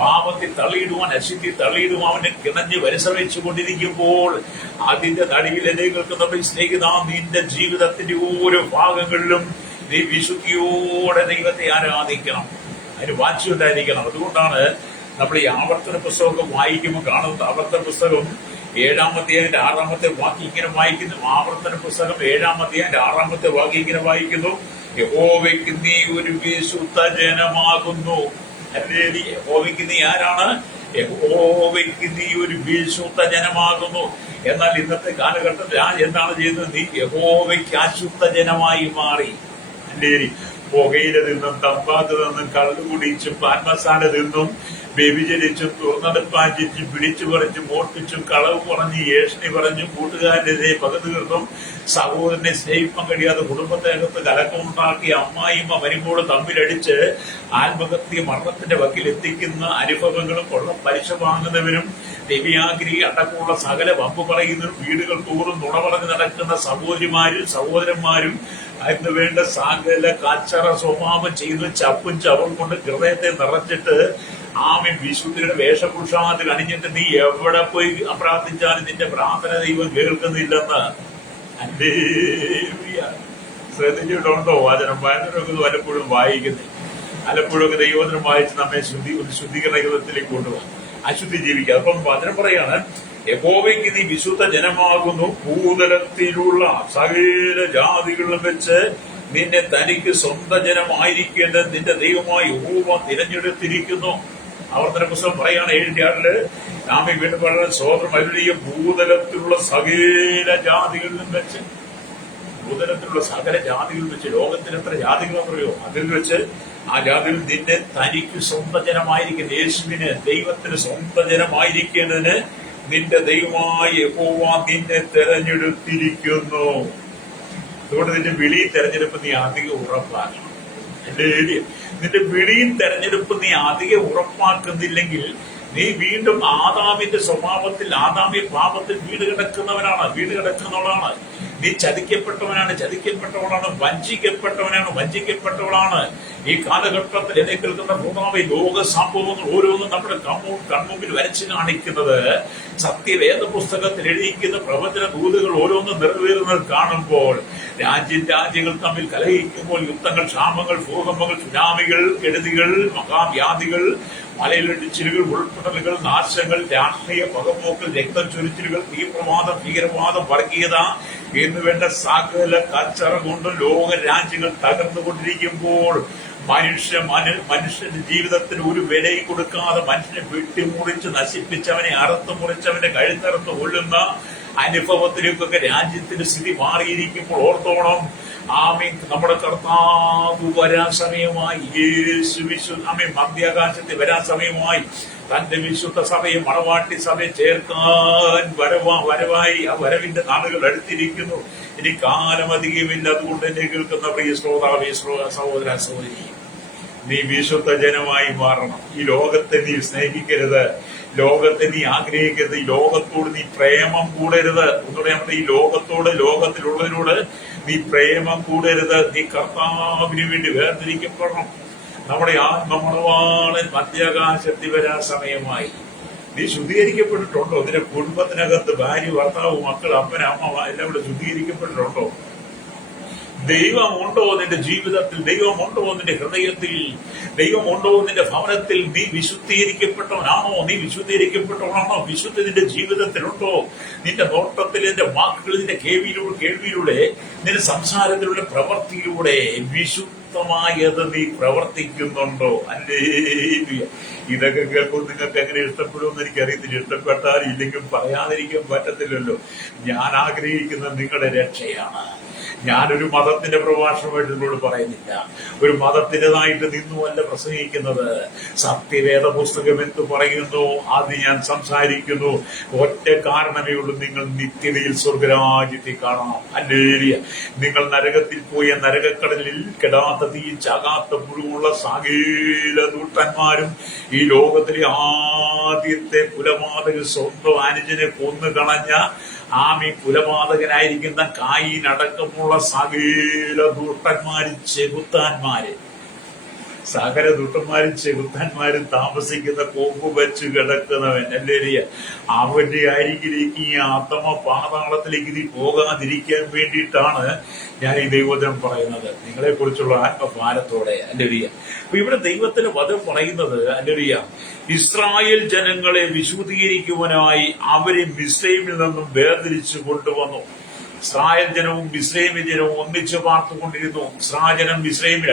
പാപത്തിൽ തള്ളിയിടുവാൻ, അശുദ്ധി തള്ളിയിടുവാൻ അവനെ കിണഞ്ഞ് പരിശ്രമിച്ചു കൊണ്ടിരിക്കുമ്പോൾ അതിന്റെ നടുവിലേക്ക് നമ്മൾ സ്നേഹിത നിന്റെ ജീവിതത്തിന്റെ ഓരോ ഭാഗങ്ങളിലും നീ വിശുദ്ധിയോടെ ദൈവത്തെ ആരാധിക്കണം. അതിന് വാഞ്ചയുണ്ടായിരിക്കണം. അതുകൊണ്ടാണ് നമ്മൾ ഈ ആവർത്തന പുസ്തകമൊക്കെ വായിക്കുമ്പോൾ കാണുന്നത്. ആവർത്തന പുസ്തകം 7-ാം അധ്യായത്തിന്റെ 6-ാമത്തെ വാക്യം ഇങ്ങനെ വായിക്കുന്നു. ആവർത്തന പുസ്തകം 7-ാം അധ്യായത്തിന്റെ 6-ാമത്തെ വാക്യം ഇങ്ങനെ വായിക്കുന്നു. യഹോവയ്ക്ക് നീ ഒരു വിശുദ്ധ ജനമാകുന്നു. അല്ലെങ്കിൽ യഹോവയ്ക്ക് നീ ആരാണ്? യഹോവയ്ക്ക് നീ ഒരു വിശുദ്ധ ജനമാകുന്നു. എന്നാൽ ഇന്നത്തെ കാലഘട്ടത്തിൽ എന്താണ് ചെയ്യുന്നത്? നീ യഹോവയ്ക്ക് അശുദ്ധ ജനമായി മാറി. അല്ലേ? പുകയില നിന്നും, തമ്പാക്ക് നിന്നും, കള്ളുകുടിച്ചും, പാൻമസാല നിന്നും, വ്യഭിചരിച്ചും, തുറന്നെടുപ്പാഞ്ചിച്ചും, പിടിച്ചു പറിച്ചും, മോഷ്ടിച്ചും, കളവ് പറഞ്ഞ്, ഏഷണി പറഞ്ഞും, കൂട്ടുകാരനെതിരെ പകതീർന്നും, സഹോദരനെ സ്നേഹിക്കാൻ കഴിയാതെ കുടുംബത്തിനകത്ത് കലക്കമുണ്ടാക്കി അമ്മായിമ്മ വരുമ്പോൾ തമ്മിലടിച്ച് ആത്മഹത്യ മരണത്തിന്റെ വക്കിൽ എത്തിക്കുന്ന അനുഭവങ്ങളും കൊള്ള പലിശ വാങ്ങുന്നവരും ദിവ്യാഗ്രി അടക്കമുള്ള സകല വമ്പ് പറയുന്നവരും വീടുകൾ തോറും നുണ പറഞ്ഞ് നടക്കുന്ന സഹോദരിമാരും സഹോദരന്മാരും അതിന് വേണ്ട സകല കാച്ചറ സ്വഭാവം ചെയ്ത് ചപ്പും ചവറും കൊണ്ട് ഹൃദയത്തെ നിറച്ചിട്ട് ആമി വിശുദ്ധിയുടെ വേഷഭൂഷാദിൽ അണിഞ്ഞിട്ട് നീ എവിടെ പോയി പ്രാർത്ഥിച്ചാലും നിന്റെ പ്രാർത്ഥന ദൈവം കേൾക്കുന്നില്ലെന്ന് ശ്രദ്ധിച്ചിട്ടുണ്ടോ? വചനമൊക്കെ വല്ലപ്പോഴും വായിക്കുന്നത്. പലപ്പോഴൊക്കെ ദൈവവചനം വായിച്ച് നമ്മെ ശുദ്ധീകരണ യുഗത്തിലേക്ക് കൊണ്ടുപോകാം, അശുദ്ധി ജീവിക്കുക. അപ്പം വചനം പറയാണ്, യഹോവയ്ക്ക് നീ വിശുദ്ധ ജനമാകുന്നു. ഭൂതലത്തിലുള്ള സകല ജാതികളിലും വെച്ച് നിന്നെ തനിക്ക് സ്വന്തം ജനമായിരിക്കേണ്ടത് നിന്റെ ദൈവമായ യഹോവ തിരഞ്ഞെടുത്തിരിക്കുന്നു. ആവർത്തന പുസ്തകം പറയാണ് 7-ാം നാം വീണ്ടും പറയുന്നത്, സ്വതന്ത്രം അരുളിയ ഭൂതലത്തിലുള്ള സകല ജാതികളിലും വെച്ച്, ഭൂതലത്തിലുള്ള സകല ജാതികളിൽ വെച്ച്, ലോകത്തിന് എത്ര ജാതികളെന്ന് പറയോ, അതിൽ വെച്ച് ആ ജാതിയിൽ നിന്നെ തനിക്ക് സ്വന്തം ജനമായിരിക്കുന്ന യേശുവിന് ദൈവത്തിന് സ്വന്തം ജനമായിരിക്കേണ്ടതിന് നിന്റെ ദൈവമായ യഹോവ നിന്നെ തെരഞ്ഞെടുത്തിരിക്കുന്നു. അതുകൊണ്ട് നിന്റെ വിളിയും തെരഞ്ഞെടുപ്പ് നീ അധികം ഉറപ്പാക്കണം. നിന്റെ വിളിയും തെരഞ്ഞെടുപ്പ് നീ അധികം ഉറപ്പാക്കുന്നില്ലെങ്കിൽ നീ വീണ്ടും ആദാമിന്റെ സ്വഭാവത്തിൽ, ആദാമി പാപത്തിൽ വീട് കിടക്കുന്നവളാണ്. നീ ചതിക്കപ്പെട്ടവനാണ്, വഞ്ചിക്കപ്പെട്ടവളാണ്. ഈ കാലഘട്ടത്തിൽ എന്നെ കേൾക്കുന്ന ഭൂമാവി, ലോക സംഭവങ്ങൾ ഓരോന്നും നമ്മുടെ കൺമുമ്പിൽ വരച്ചു കാണിക്കുന്നത്, സത്യവേദ പുസ്തകത്തിൽ എഴുതിയിരിക്കുന്ന പ്രവചന ദൂതുകൾ ഓരോന്നും നിറവേറുന്നത് കാണുമ്പോൾ, രാജ്യങ്ങൾ തമ്മിൽ കലഹിക്കുമ്പോൾ, യുദ്ധങ്ങൾ, ക്ഷാമങ്ങൾ, ഭൂകമ്പങ്ങൾ, സുനാമികൾ, കെടുതികൾ, മഹാവ്യാധികൾ, മലയിലിടിച്ചിലുകൾ, ഉൾപ്പെടലുകൾ, നാശങ്ങൾ, രാഷ്ട്രീയ പകപോക്കൽ, രക്തച്ചൊരിച്ചിലുകൾ, തീവ്രവാദം, ഭീകരവാദം, വർഗീയത എന്നുവേണ്ട സകല കച്ചറ കൊണ്ട് ലോക രാജ്യങ്ങൾ തകർന്നുകൊണ്ടിരിക്കുമ്പോൾ, മനുഷ്യന്റെ ജീവിതത്തിന് ഒരു വിലയും കൊടുക്കാതെ മനുഷ്യനെ വെട്ടിമുറിച്ച് നശിപ്പിച്ചവനെ അറുത്ത് മുറിച്ചവന്റെ കഴുത്തറുത്ത് കൊള്ളുന്ന അനുഭവത്തിലേക്കൊക്കെ രാജ്യത്തിന്റെ സ്ഥിതി മാറിയിരിക്കുമ്പോൾ ഓർത്തോണം, ആമീൻ, നമ്മുടെ കർത്താവ് വരാൻ സമയമായി. യേശു മധ്യാകാശത്തിൽ വരാൻ സമയമായി. തന്റെ വിശുദ്ധ സഭയെ, മണവാട്ടി സഭയെ ചേർക്കാൻ വരവായി. ആ വരവിന്റെ നാളുകൾ അടുത്തിരിക്കുന്നു. ഇനി കാലം അധികമില്ല. അതുകൊണ്ട് എന്നെ കേൾക്കുന്ന പ്രിയ ശ്രോതാവേ, സഹോദര സഹോദരി, നീ വിശുദ്ധ ജനമായി മാറണം. ഈ ലോകത്തെ നീ സ്നേഹിക്കരുത്, ലോകത്തെ നീ ആഗ്രഹിക്കരുത്, ഈ ലോകത്തോട് നീ പ്രേമം കൂടരുത്. ഒന്നുകൂടെ ഈ ലോകത്തിലുള്ളതിനോട് നീ പ്രേമം കൂടരുത്. നീ കർത്താവിന് വേണ്ടി വേർതിരിക്കപ്പെടണം. നമ്മുടെ ആത്മമണവാളൻ മധ്യാകാശത്തിൽ വരാൻ സമയമായി. നീ ശുദ്ധീകരിക്കപ്പെട്ടിട്ടുണ്ടോ? നിന്റെ കുടുംബത്തിനകത്ത് ഭാര്യ, ഭർത്താവ്, മക്കൾ, അപ്പൻ, അമ്മ എല്ലാം കൂടെ ശുദ്ധീകരിക്കപ്പെട്ടിട്ടുണ്ടോ? ദൈവമുണ്ടോ നിന്റെ ജീവിതത്തിൽ? ദൈവമുണ്ടോ നിന്റെ ഹൃദയത്തിൽ? ദൈവമുണ്ടോ നിന്റെ ഭവനത്തിൽ? നീ വിശുദ്ധീകരിക്കപ്പെട്ടവനാണോ? വിശുദ്ധ നിന്റെ ജീവിതത്തിലുണ്ടോ? നിന്റെ നോട്ടത്തിൽ, നിന്റെ വാക്കുകളിൽ, നിന്റെ കേൾവിയിലൂടെ, നിന്റെ സംസാരത്തിലൂടെ, പ്രവൃത്തിയിലൂടെ വിശുദ്ധമായത് നീ പ്രവർത്തിക്കുന്നുണ്ടോ? ഹല്ലേലൂയ. ഇതൊക്കെ കേൾക്കുമ്പോൾ നിങ്ങൾക്ക് എങ്ങനെ ഇഷ്ടപ്പെടുമെന്ന് എനിക്കറിയത്തില്ല. ഇഷ്ടപ്പെട്ടാൽ ഇല്ലെങ്കിൽ പറയാതിരിക്കാൻ പറ്റത്തില്ലല്ലോ. ഞാൻ ആഗ്രഹിക്കുന്നത് നിങ്ങളുടെ രക്ഷയാണ്. ഞാനൊരു മതത്തിന്റെ പ്രഭാഷണമായിട്ട് നിങ്ങളോട് പറയുന്നില്ല, ഒരു മതത്തിൻ്റെതായിട്ട് നിന്നുമല്ല പ്രസംഗിക്കുന്നത്. സത്യവേദ പുസ്തകം എന്ത് പറയുന്നു അത് ഞാൻ സംസാരിക്കുന്നു. ഒറ്റ കാരണമേ ഉള്ളൂ, നിങ്ങൾ നിത്യതയിൽ സ്വർഗരാജ്യത്തെ കാണണം. ഹല്ലേലൂയ. നിങ്ങൾ നരകത്തിൽ പോയ നരകക്കടലിൽ കെടാത്ത തീ, ചാകാത്ത പുഴുവുള്ള സകല ദൂതന്മാരും, ഈ ലോകത്തിലെ ആദ്യത്തെ കുലപാതക സ്വന്തം അനുജനെ കൊന്നു കളഞ്ഞ കുലപാതകനായിരിക്കുന്ന കായീനടക്കമുള്ള സകല ദുഷ്ടന്മാരും ചെകുത്താന്മാരും താമസിക്കുന്ന കൊമ്പ് വെച്ച് കിടക്കുന്നവൻ, അല്ലേരിയ, അവന്റെ അരികിലേക്ക്, ഈ ആത്മ പാതാളത്തിലേക്ക് നീ പോകാതിരിക്കാൻ വേണ്ടിയിട്ടാണ് ഞാൻ ഈ ദൈവവചനം പറയുന്നത്, നിങ്ങളെ കുറിച്ചുള്ള ആത്മഭാരത്തോടെ, അല്ലേരിയ. അപ്പൊ ഇവിടെ ദൈവത്തിന്റെ വചനം പറയുന്നത്, അല്ലേരിയ, ഇസ്രായേൽ ജനങ്ങളെ വിശുദ്ധീകരിക്കുവാനായി അവരെ മിസ്രൈമിൽ നിന്നും വേർതിരിച്ചു കൊണ്ടുവന്നു. ഇസ്രായേൽ ജനവും മിസ്രൈമി ജനവും ഒന്നിച്ചു പാർത്തുകൊണ്ടിരുന്നു. ഇസ്രായേൽ ജനം മിസ്രൈമിൽ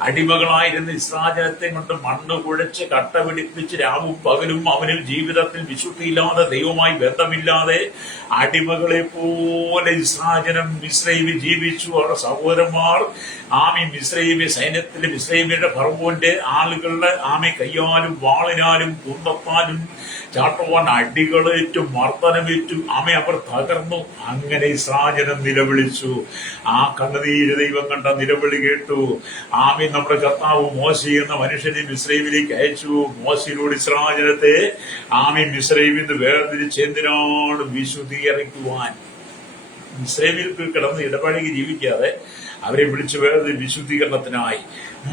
അടിമകളായിരുന്ന ഇസ്രായേലത്തെ കൊണ്ട് മണ്ണ് കുഴച്ച് കട്ട പിടിപ്പിച്ച് രാവും പകലും അവനും ജീവിതത്തിൽ വിശുദ്ധിയില്ലാതെ, ദൈവവുമായി ബന്ധമില്ലാതെ അടിമകളെ പോലെ ഇസ്രായേലും മിസ്രൈമിൽ ജീവിച്ചു. അവരുടെ സഹോദരന്മാർ മിസ്രൈമിയുടെ ഫറവോന്റെ ആളുകളുടെ കയ്യാലും വാളിനാലും കുന്തത്താലും ചാട്ടുവാൻ അടികളേറ്റും മർദ്ദനമേറ്റും അവർ തകർന്നു. അങ്ങനെ ഇസ്രായേലും നിലവിളിച്ചു. ആ കണ്ണുനീര് ദൈവം കണ്ട നിലവിളി കേട്ടു. നമ്മുടെ കർത്താവ് മോശെ എന്ന മനുഷ്യനെ മിസ്രൈമിലേക്ക് അയച്ചു. മോശയിലൂടെ ഇസ്രായേലത്തെ മിസ്രൈമിൽ നിന്ന് വേർതിരിച്ച് എന്തിനാണ്? വിശുദ്ധീകരിക്കുവാൻ. മിസ്രൈമിൽ കിടന്ന് ഇടപഴകി ജീവിക്കാതെ അവരെ വിളിച്ചു വേർതിരി വിശുദ്ധീകരണത്തിനായി.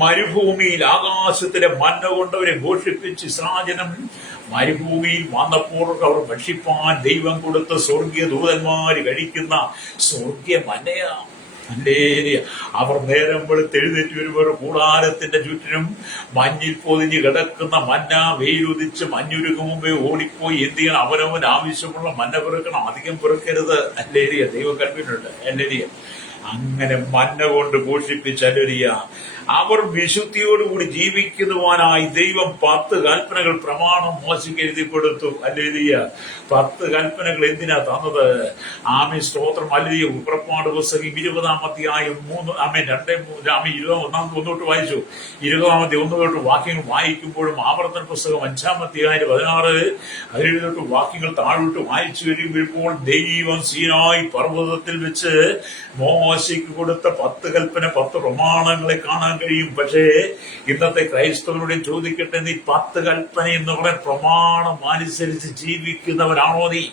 മരുഭൂമിയിൽ ആകാശത്തിലെ മന്ന കൊണ്ടവരെ ഘോഷിപ്പിച്ച് ഇസ്രായേലും മരുഭൂമിയിൽ വന്നപ്പോൾ അവർ ഭക്ഷിപ്പാൻ ദൈവം കൊടുത്ത സ്വർഗീയ ദൂതന്മാര് കഴിക്കുന്ന സ്വർഗീയ മന്നയാണ്. അവർ നേരം വെളുത്തെഴുന്നേറ്റ് വരുമ്പോൾ കൂടാരത്തിന്റെ ചുറ്റിനും മഞ്ഞിൽ പൊതിഞ്ഞ് കിടക്കുന്ന മന്ന വെയിലുദിച്ച് മഞ്ഞുരുക്കും മുമ്പേ ഓടിപ്പോയി എന്ത് ചെയ്യണം? അവനവൻ ആവശ്യമുള്ള മന്ന പെറുക്കണം, അധികം പെറുക്കരുത്. അല്ലേരിയ, ദൈവം കൽപ്പിട്ടുണ്ട്. അല്ലേരിയ, അങ്ങനെ മന്ന കൊണ്ട് പോഷിപ്പിച്ച്, അല്ലേരിയ, അവർ വിശുദ്ധിയോടുകൂടി ജീവിക്കുവാനായി ദൈവം 10 കൽപ്പനകൾ പ്രമാണം മോശയ്ക്ക് എഴുതി കൊടുത്തു. അല്ലേലിയ, 10 കൽപ്പനകൾ എന്തിനാ തന്നത്? സ്തോത്രം. അല്ലേലിയ. പുറപ്പാട് പുസ്തകം 20-ാം അധ്യായം 21 തൊട്ട് വായിച്ചു. 20-ാമത്തെ 1 തൊട്ട് വാക്യങ്ങൾ വായിക്കുമ്പോഴും, ആവർത്തന പുസ്തകം 5-ാം അധ്യായം 16 17 തൊട്ട് വാക്യങ്ങൾ താഴോട്ട് വായിച്ചു വരുമ്പോൾ, ദൈവം സീനായി പർവ്വതത്തിൽ വെച്ച് മോശയ്ക്ക് കൊടുത്ത 10 കൽപ്പന, 10 പ്രമാണങ്ങളെ കാണാൻ കഴിയും. പക്ഷേ ഇന്നത്തെ ക്രൈസ്തവരോട് ചോദിക്കട്ടെ, നീ 10 കൽപ്പന എന്ന് പറയുന്ന പ്രമാണം അനുസരിച്ച് ജീവിക്കുന്നവരാണോ നീ?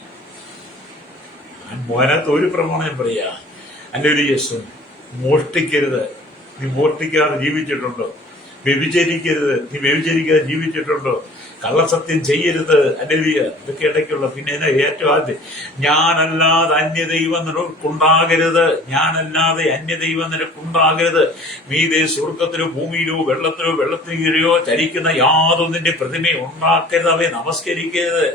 മോനകത്ത് ഒരു പ്രമാണം ഞാൻ പറയാ, അല്ലെ ഒരു യേശു, മോഷ്ടിക്കരുത്, നീ മോഷ്ടിക്കാതെ ജീവിച്ചിട്ടുണ്ടോ? വ്യഭിചരിക്കരുത്, നീ വ്യഭിചരിക്കാതെ ജീവിച്ചിട്ടുണ്ടോ? കള്ളസത്യം ചെയ്യരുത്, അല്ലേലിയ, ഇതൊക്കെ ഇടയ്ക്കുള്ള. പിന്നെ ഏറ്റവും ആദ്യം, ഞാനല്ലാതെ അന്യദൈവം നിനക്കുണ്ടാകരുത്, ഞാനല്ലാതെ അന്യദൈവം നിനക്കുണ്ടാകരുത്. മീതെ സ്വർഗത്തിലോ ഭൂമിയിലോ വെള്ളത്തിലോ വെള്ളത്തിന് കീഴോ ചലിക്കുന്ന യാതൊന്നിന്റെ പ്രതിമ ഉണ്ടാക്കരുത്, അവയെ നമസ്കരിക്കരുത്.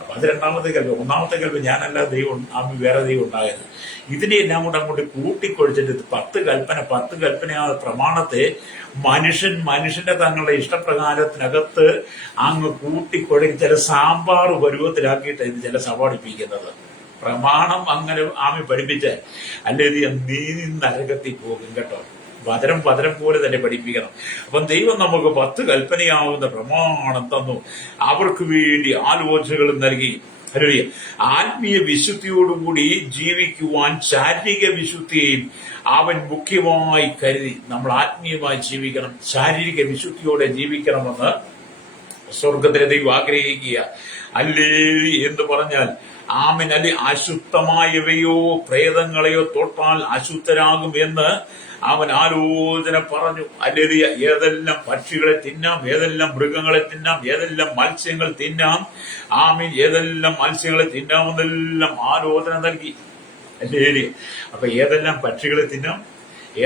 അപ്പൊ അത് രണ്ടാമത്തെ കൽപ്പന. ഒന്നാമത്തെ കൽപ്പന, ഞാനല്ലാതെ ദൈവം, വേറെ ദൈവം ഉണ്ടാകരുത്. ഇതിനെല്ലാം കൂടെ അങ്ങോട്ട് കൂട്ടിക്കൊഴിച്ചിട്ട് 10 കൽപ്പന പ്രമാണത്തെ മനുഷ്യന്റെ തങ്ങളുടെ ഇഷ്ടപ്രകാരത്തിനകത്ത് അങ്ങ് കൂട്ടിക്കൊടുക്കി ചില സാമ്പാർ പരുവത്തിലാക്കിയിട്ട് ഇത് ചില സവാടിപ്പിക്കുന്നത്. പ്രമാണം അങ്ങനെ പഠിപ്പിച്ച് അല്ലെങ്കിൽ നീ നരകത്തിൽ പോകും കേട്ടോ. പതരം പോലെ തന്നെ പഠിപ്പിക്കണം. അപ്പം ദൈവം നമുക്ക് 10 കൽപ്പനയാവുന്ന പ്രമാണം തന്നു. അവർക്ക് വേണ്ടി ആലോചനകളും നൽകി. ആത്മീയ വിശുദ്ധിയോടുകൂടി ജീവിക്കുവാൻ ശാരീരിക വിശുദ്ധിയെയും അവൻ മുഖ്യമായി കരുതി. നമ്മൾ ആത്മീയമായി ജീവിക്കണം, ശാരീരിക വിശുദ്ധിയോടെ ജീവിക്കണമെന്ന് സ്വർഗത്തിലെ ദൈവം ആഗ്രഹിക്കുക. അല്ലേ എന്ന് പറഞ്ഞാൽ ആമൻ, അല്ലെ അശുദ്ധമായവയോ പ്രേതങ്ങളെയോ തൊട്ടാൽ അശുദ്ധരാകും എന്ന് അവൻ ആലോചന പറഞ്ഞു. അല്ലേറിയ ഏതെല്ലാം പക്ഷികളെ തിന്നാം, ഏതെല്ലാം മൃഗങ്ങളെ തിന്നാം, ഏതെല്ലാം മത്സ്യങ്ങൾ തിന്നാം, ആമീൻ, ഏതെല്ലാം മത്സ്യങ്ങളെ തിന്നാമെന്നെല്ലാം ആലോചന നൽകി. അല്ലേറിയ അപ്പൊ ഏതെല്ലാം പക്ഷികളെ തിന്നാം,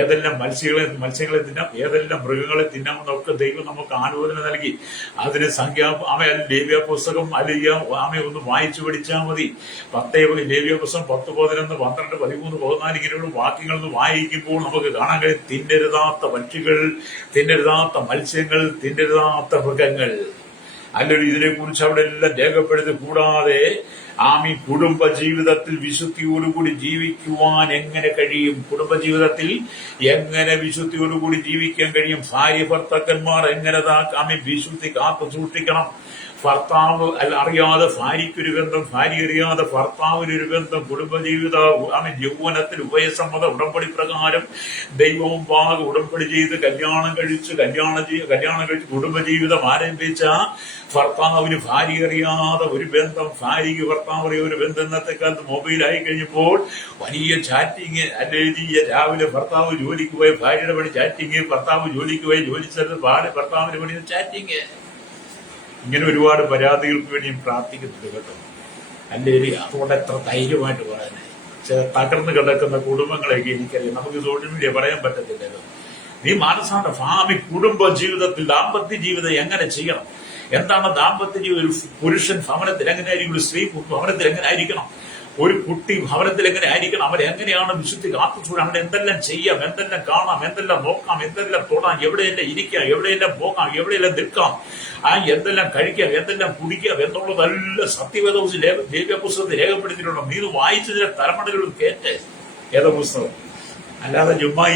ഏതെല്ലാം മത്സ്യങ്ങളെ തിന്നാം, ഏതെല്ലാം മൃഗങ്ങളെ തിന്നാമെന്നൊക്കെ ദൈവം നമുക്ക് ആലോചന നൽകി. അതിന് ലേവ്യ പുസ്തകം അല്ലെങ്കിൽ ഒന്ന് വായിച്ചു പഠിച്ചാൽ മതി. ലേവ്യ പുസ്തകം 10, 11, 12, 13, 14 ഇങ്ങനെയുള്ള വാക്യങ്ങൾ ഒന്ന് വായിക്കുമ്പോൾ നമുക്ക് കാണാൻ കഴിയും. തിന്നരുതാത്ത പക്ഷികൾ, തിന്നരുതാത്ത മത്സ്യങ്ങൾ, തിന്നരുതാത്ത മൃഗങ്ങൾ, അല്ലെങ്കിൽ ഇതിനെക്കുറിച്ച് അവിടെ എല്ലാം രേഖപ്പെടുത്തി. കൂടാതെ കുടുംബജീവിതത്തിൽ വിശുദ്ധിയോടുകൂടി ജീവിക്കുവാൻ എങ്ങനെ കഴിയും? കുടുംബജീവിതത്തിൽ എങ്ങനെ വിശുദ്ധിയോടുകൂടി ജീവിക്കാൻ കഴിയും? ഭാര്യ ഭർത്താക്കന്മാർ എങ്ങനെ വിശുദ്ധി കാത്തു സൂക്ഷിക്കണം? ഭർത്താവ് അറിയാതെ ഭാര്യയ്ക്കൊരു ബന്ധം, ഭാര്യ അറിയാതെ ഭർത്താവിനൊരു ബന്ധം. കുടുംബജീവിത യൗവനത്തിൽ ഉഭയസമ്മത ഉടമ്പടി പ്രകാരം ദൈവവും ഉടമ്പടി ചെയ്ത് കല്യാണം കഴിച്ച് കുടുംബജീവിതം ആരംഭിച്ച ഭർത്താവിന് ഭാര്യ അറിയാതെ ഒരു ബന്ധം, ഭാര്യയ്ക്ക് ഭർത്താവ് അറിയാതെ ഒരു ബന്ധം. ഇന്നത്തെ കാലത്ത് മൊബൈലായി കഴിഞ്ഞപ്പോൾ വലിയ ചാറ്റിങ്. അല്ലെങ്കിൽ രാവിലെ ഭർത്താവ് ജോലിക്ക് പോയി ഭാര്യയുടെ പണി ചാറ്റിങ്, ഭർത്താവ് ജോലിക്ക് പോയി ജോലി സ്ഥലത്ത് ഭർത്താവിന്റെ പണി ചാറ്റിങ്. ഇങ്ങനെ ഒരുപാട് പരാതികൾക്ക് വേണ്ടിയും പ്രാർത്ഥിക്കുന്നുണ്ട് കേട്ടോ. അല്ലെങ്കിൽ അതുകൊണ്ട് എത്ര ധൈര്യമായിട്ട് പറയാനേ. തകർന്നു കിടക്കുന്ന കുടുംബങ്ങളെയൊക്കെ എനിക്കറിയാം. നമുക്ക് സോഷ്യൽ മീഡിയ പറയാൻ പറ്റത്തില്ലല്ലോ. നീ മനസ്സാണ് കുടുംബ ജീവിതത്തിൽ ദാമ്പത്യ ജീവിതം എങ്ങനെ ചെയ്യണം, എന്താണ് ദാമ്പത്യ ജീവിതം? ഒരു പുരുഷൻ ഭവനത്തിൽ എങ്ങനെയായിരിക്കും, ഒരു സ്ത്രീ ഭവനത്തിൽ എങ്ങനെ ആയിരിക്കണം, ഒരു കുട്ടി ഭവനത്തിൽ എങ്ങനെ ആയിരിക്കണം, അവരെങ്ങനെയാണ് വിശുദ്ധി കാത്തുസൂടാൻ, അവിടെ എന്തെല്ലാം ചെയ്യാം, എന്തെല്ലാം കാണാം, എന്തെല്ലാം നോക്കാം, എന്തെല്ലാം തൊടാം, എവിടെയെല്ലാം ഇരിക്കാം, എവിടെയെല്ലാം പോകാം, എവിടെയെല്ലാം നിൽക്കാം, എന്തെല്ലാം കഴിക്കാം, എന്തെല്ലാം കുടിക്കാം എന്നുള്ളതെല്ലാം സത്യവേദപുസ്തകം ലേവ്യപുസ്തകത്തിൽ രേഖപ്പെടുത്തിയിട്ടുണ്ടോ? നീ ഇത് വായിച്ചതിന്റെ തലമുറകളിൽ കേട്ട് ഏതപുസ്തകം. അല്ലാതെ ചുമ്മാ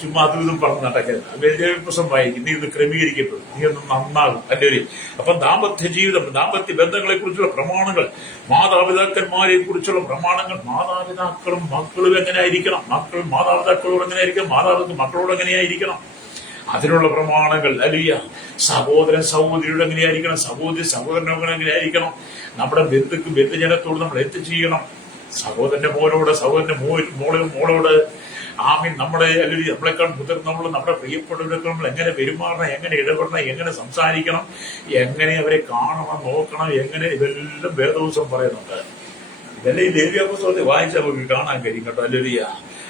ചുമ്മാ അതും പറഞ്ഞ് നടക്കരുത്. ലേവ്യപുസ്തകം വായിക്കും, നീ ഇത് ക്രമീകരിക്കപ്പെടും, നീ ഒന്ന് നന്നാകും. അല്ലേ? അപ്പം ദാമ്പത്യ ജീവിതം, ദാമ്പത്യ ബന്ധങ്ങളെ കുറിച്ചുള്ള പ്രമാണങ്ങൾ, മാതാപിതാക്കന്മാരെ കുറിച്ചുള്ള പ്രമാണങ്ങൾ, മാതാപിതാക്കളും മക്കളും എങ്ങനെ ആയിരിക്കണം, മക്കൾ മാതാപിതാക്കളോട് എങ്ങനെ ആയിരിക്കണം, മാതാപിതാക്കൾ മക്കളോട് എങ്ങനെയായിരിക്കണം, അതിനുള്ള പ്രമാണങ്ങൾ. അല്ലിയ സഹോദരൻ സഹോദരിയോട് എങ്ങനെയായിരിക്കണം, സഹോദരി സഹോദരനോട് എങ്ങനെയായിരിക്കണം, നമ്മുടെ ബന്ധുജനത്തോട് നമ്മൾ എന്ത് ചെയ്യണം, സഹോദരന്റെ മോനോട്, സഹോദരന്റെ മോളോട്, നമ്മളെ അല്ലെങ്കിൽ നമ്മളെക്കാൾ മുതിർന്നവള്, നമ്മുടെ പ്രിയപ്പെട്ടവരൊക്കെ നമ്മൾ എങ്ങനെ പെരുമാറണം, എങ്ങനെ ഇടപെടണം, എങ്ങനെ സംസാരിക്കണം, എങ്ങനെ അവരെ കാണണം, നോക്കണം, എങ്ങനെ, ഇതെല്ലാം വേദപുസ്തകം പറയുന്നുണ്ട്. ഇതെല്ലാം ഈ ലേവ്യപുസ്തകത്തിൽ വായിച്ചാൽ നമുക്ക് കാണാൻ കഴിയും കേട്ടോ. അല്ലേലിയ.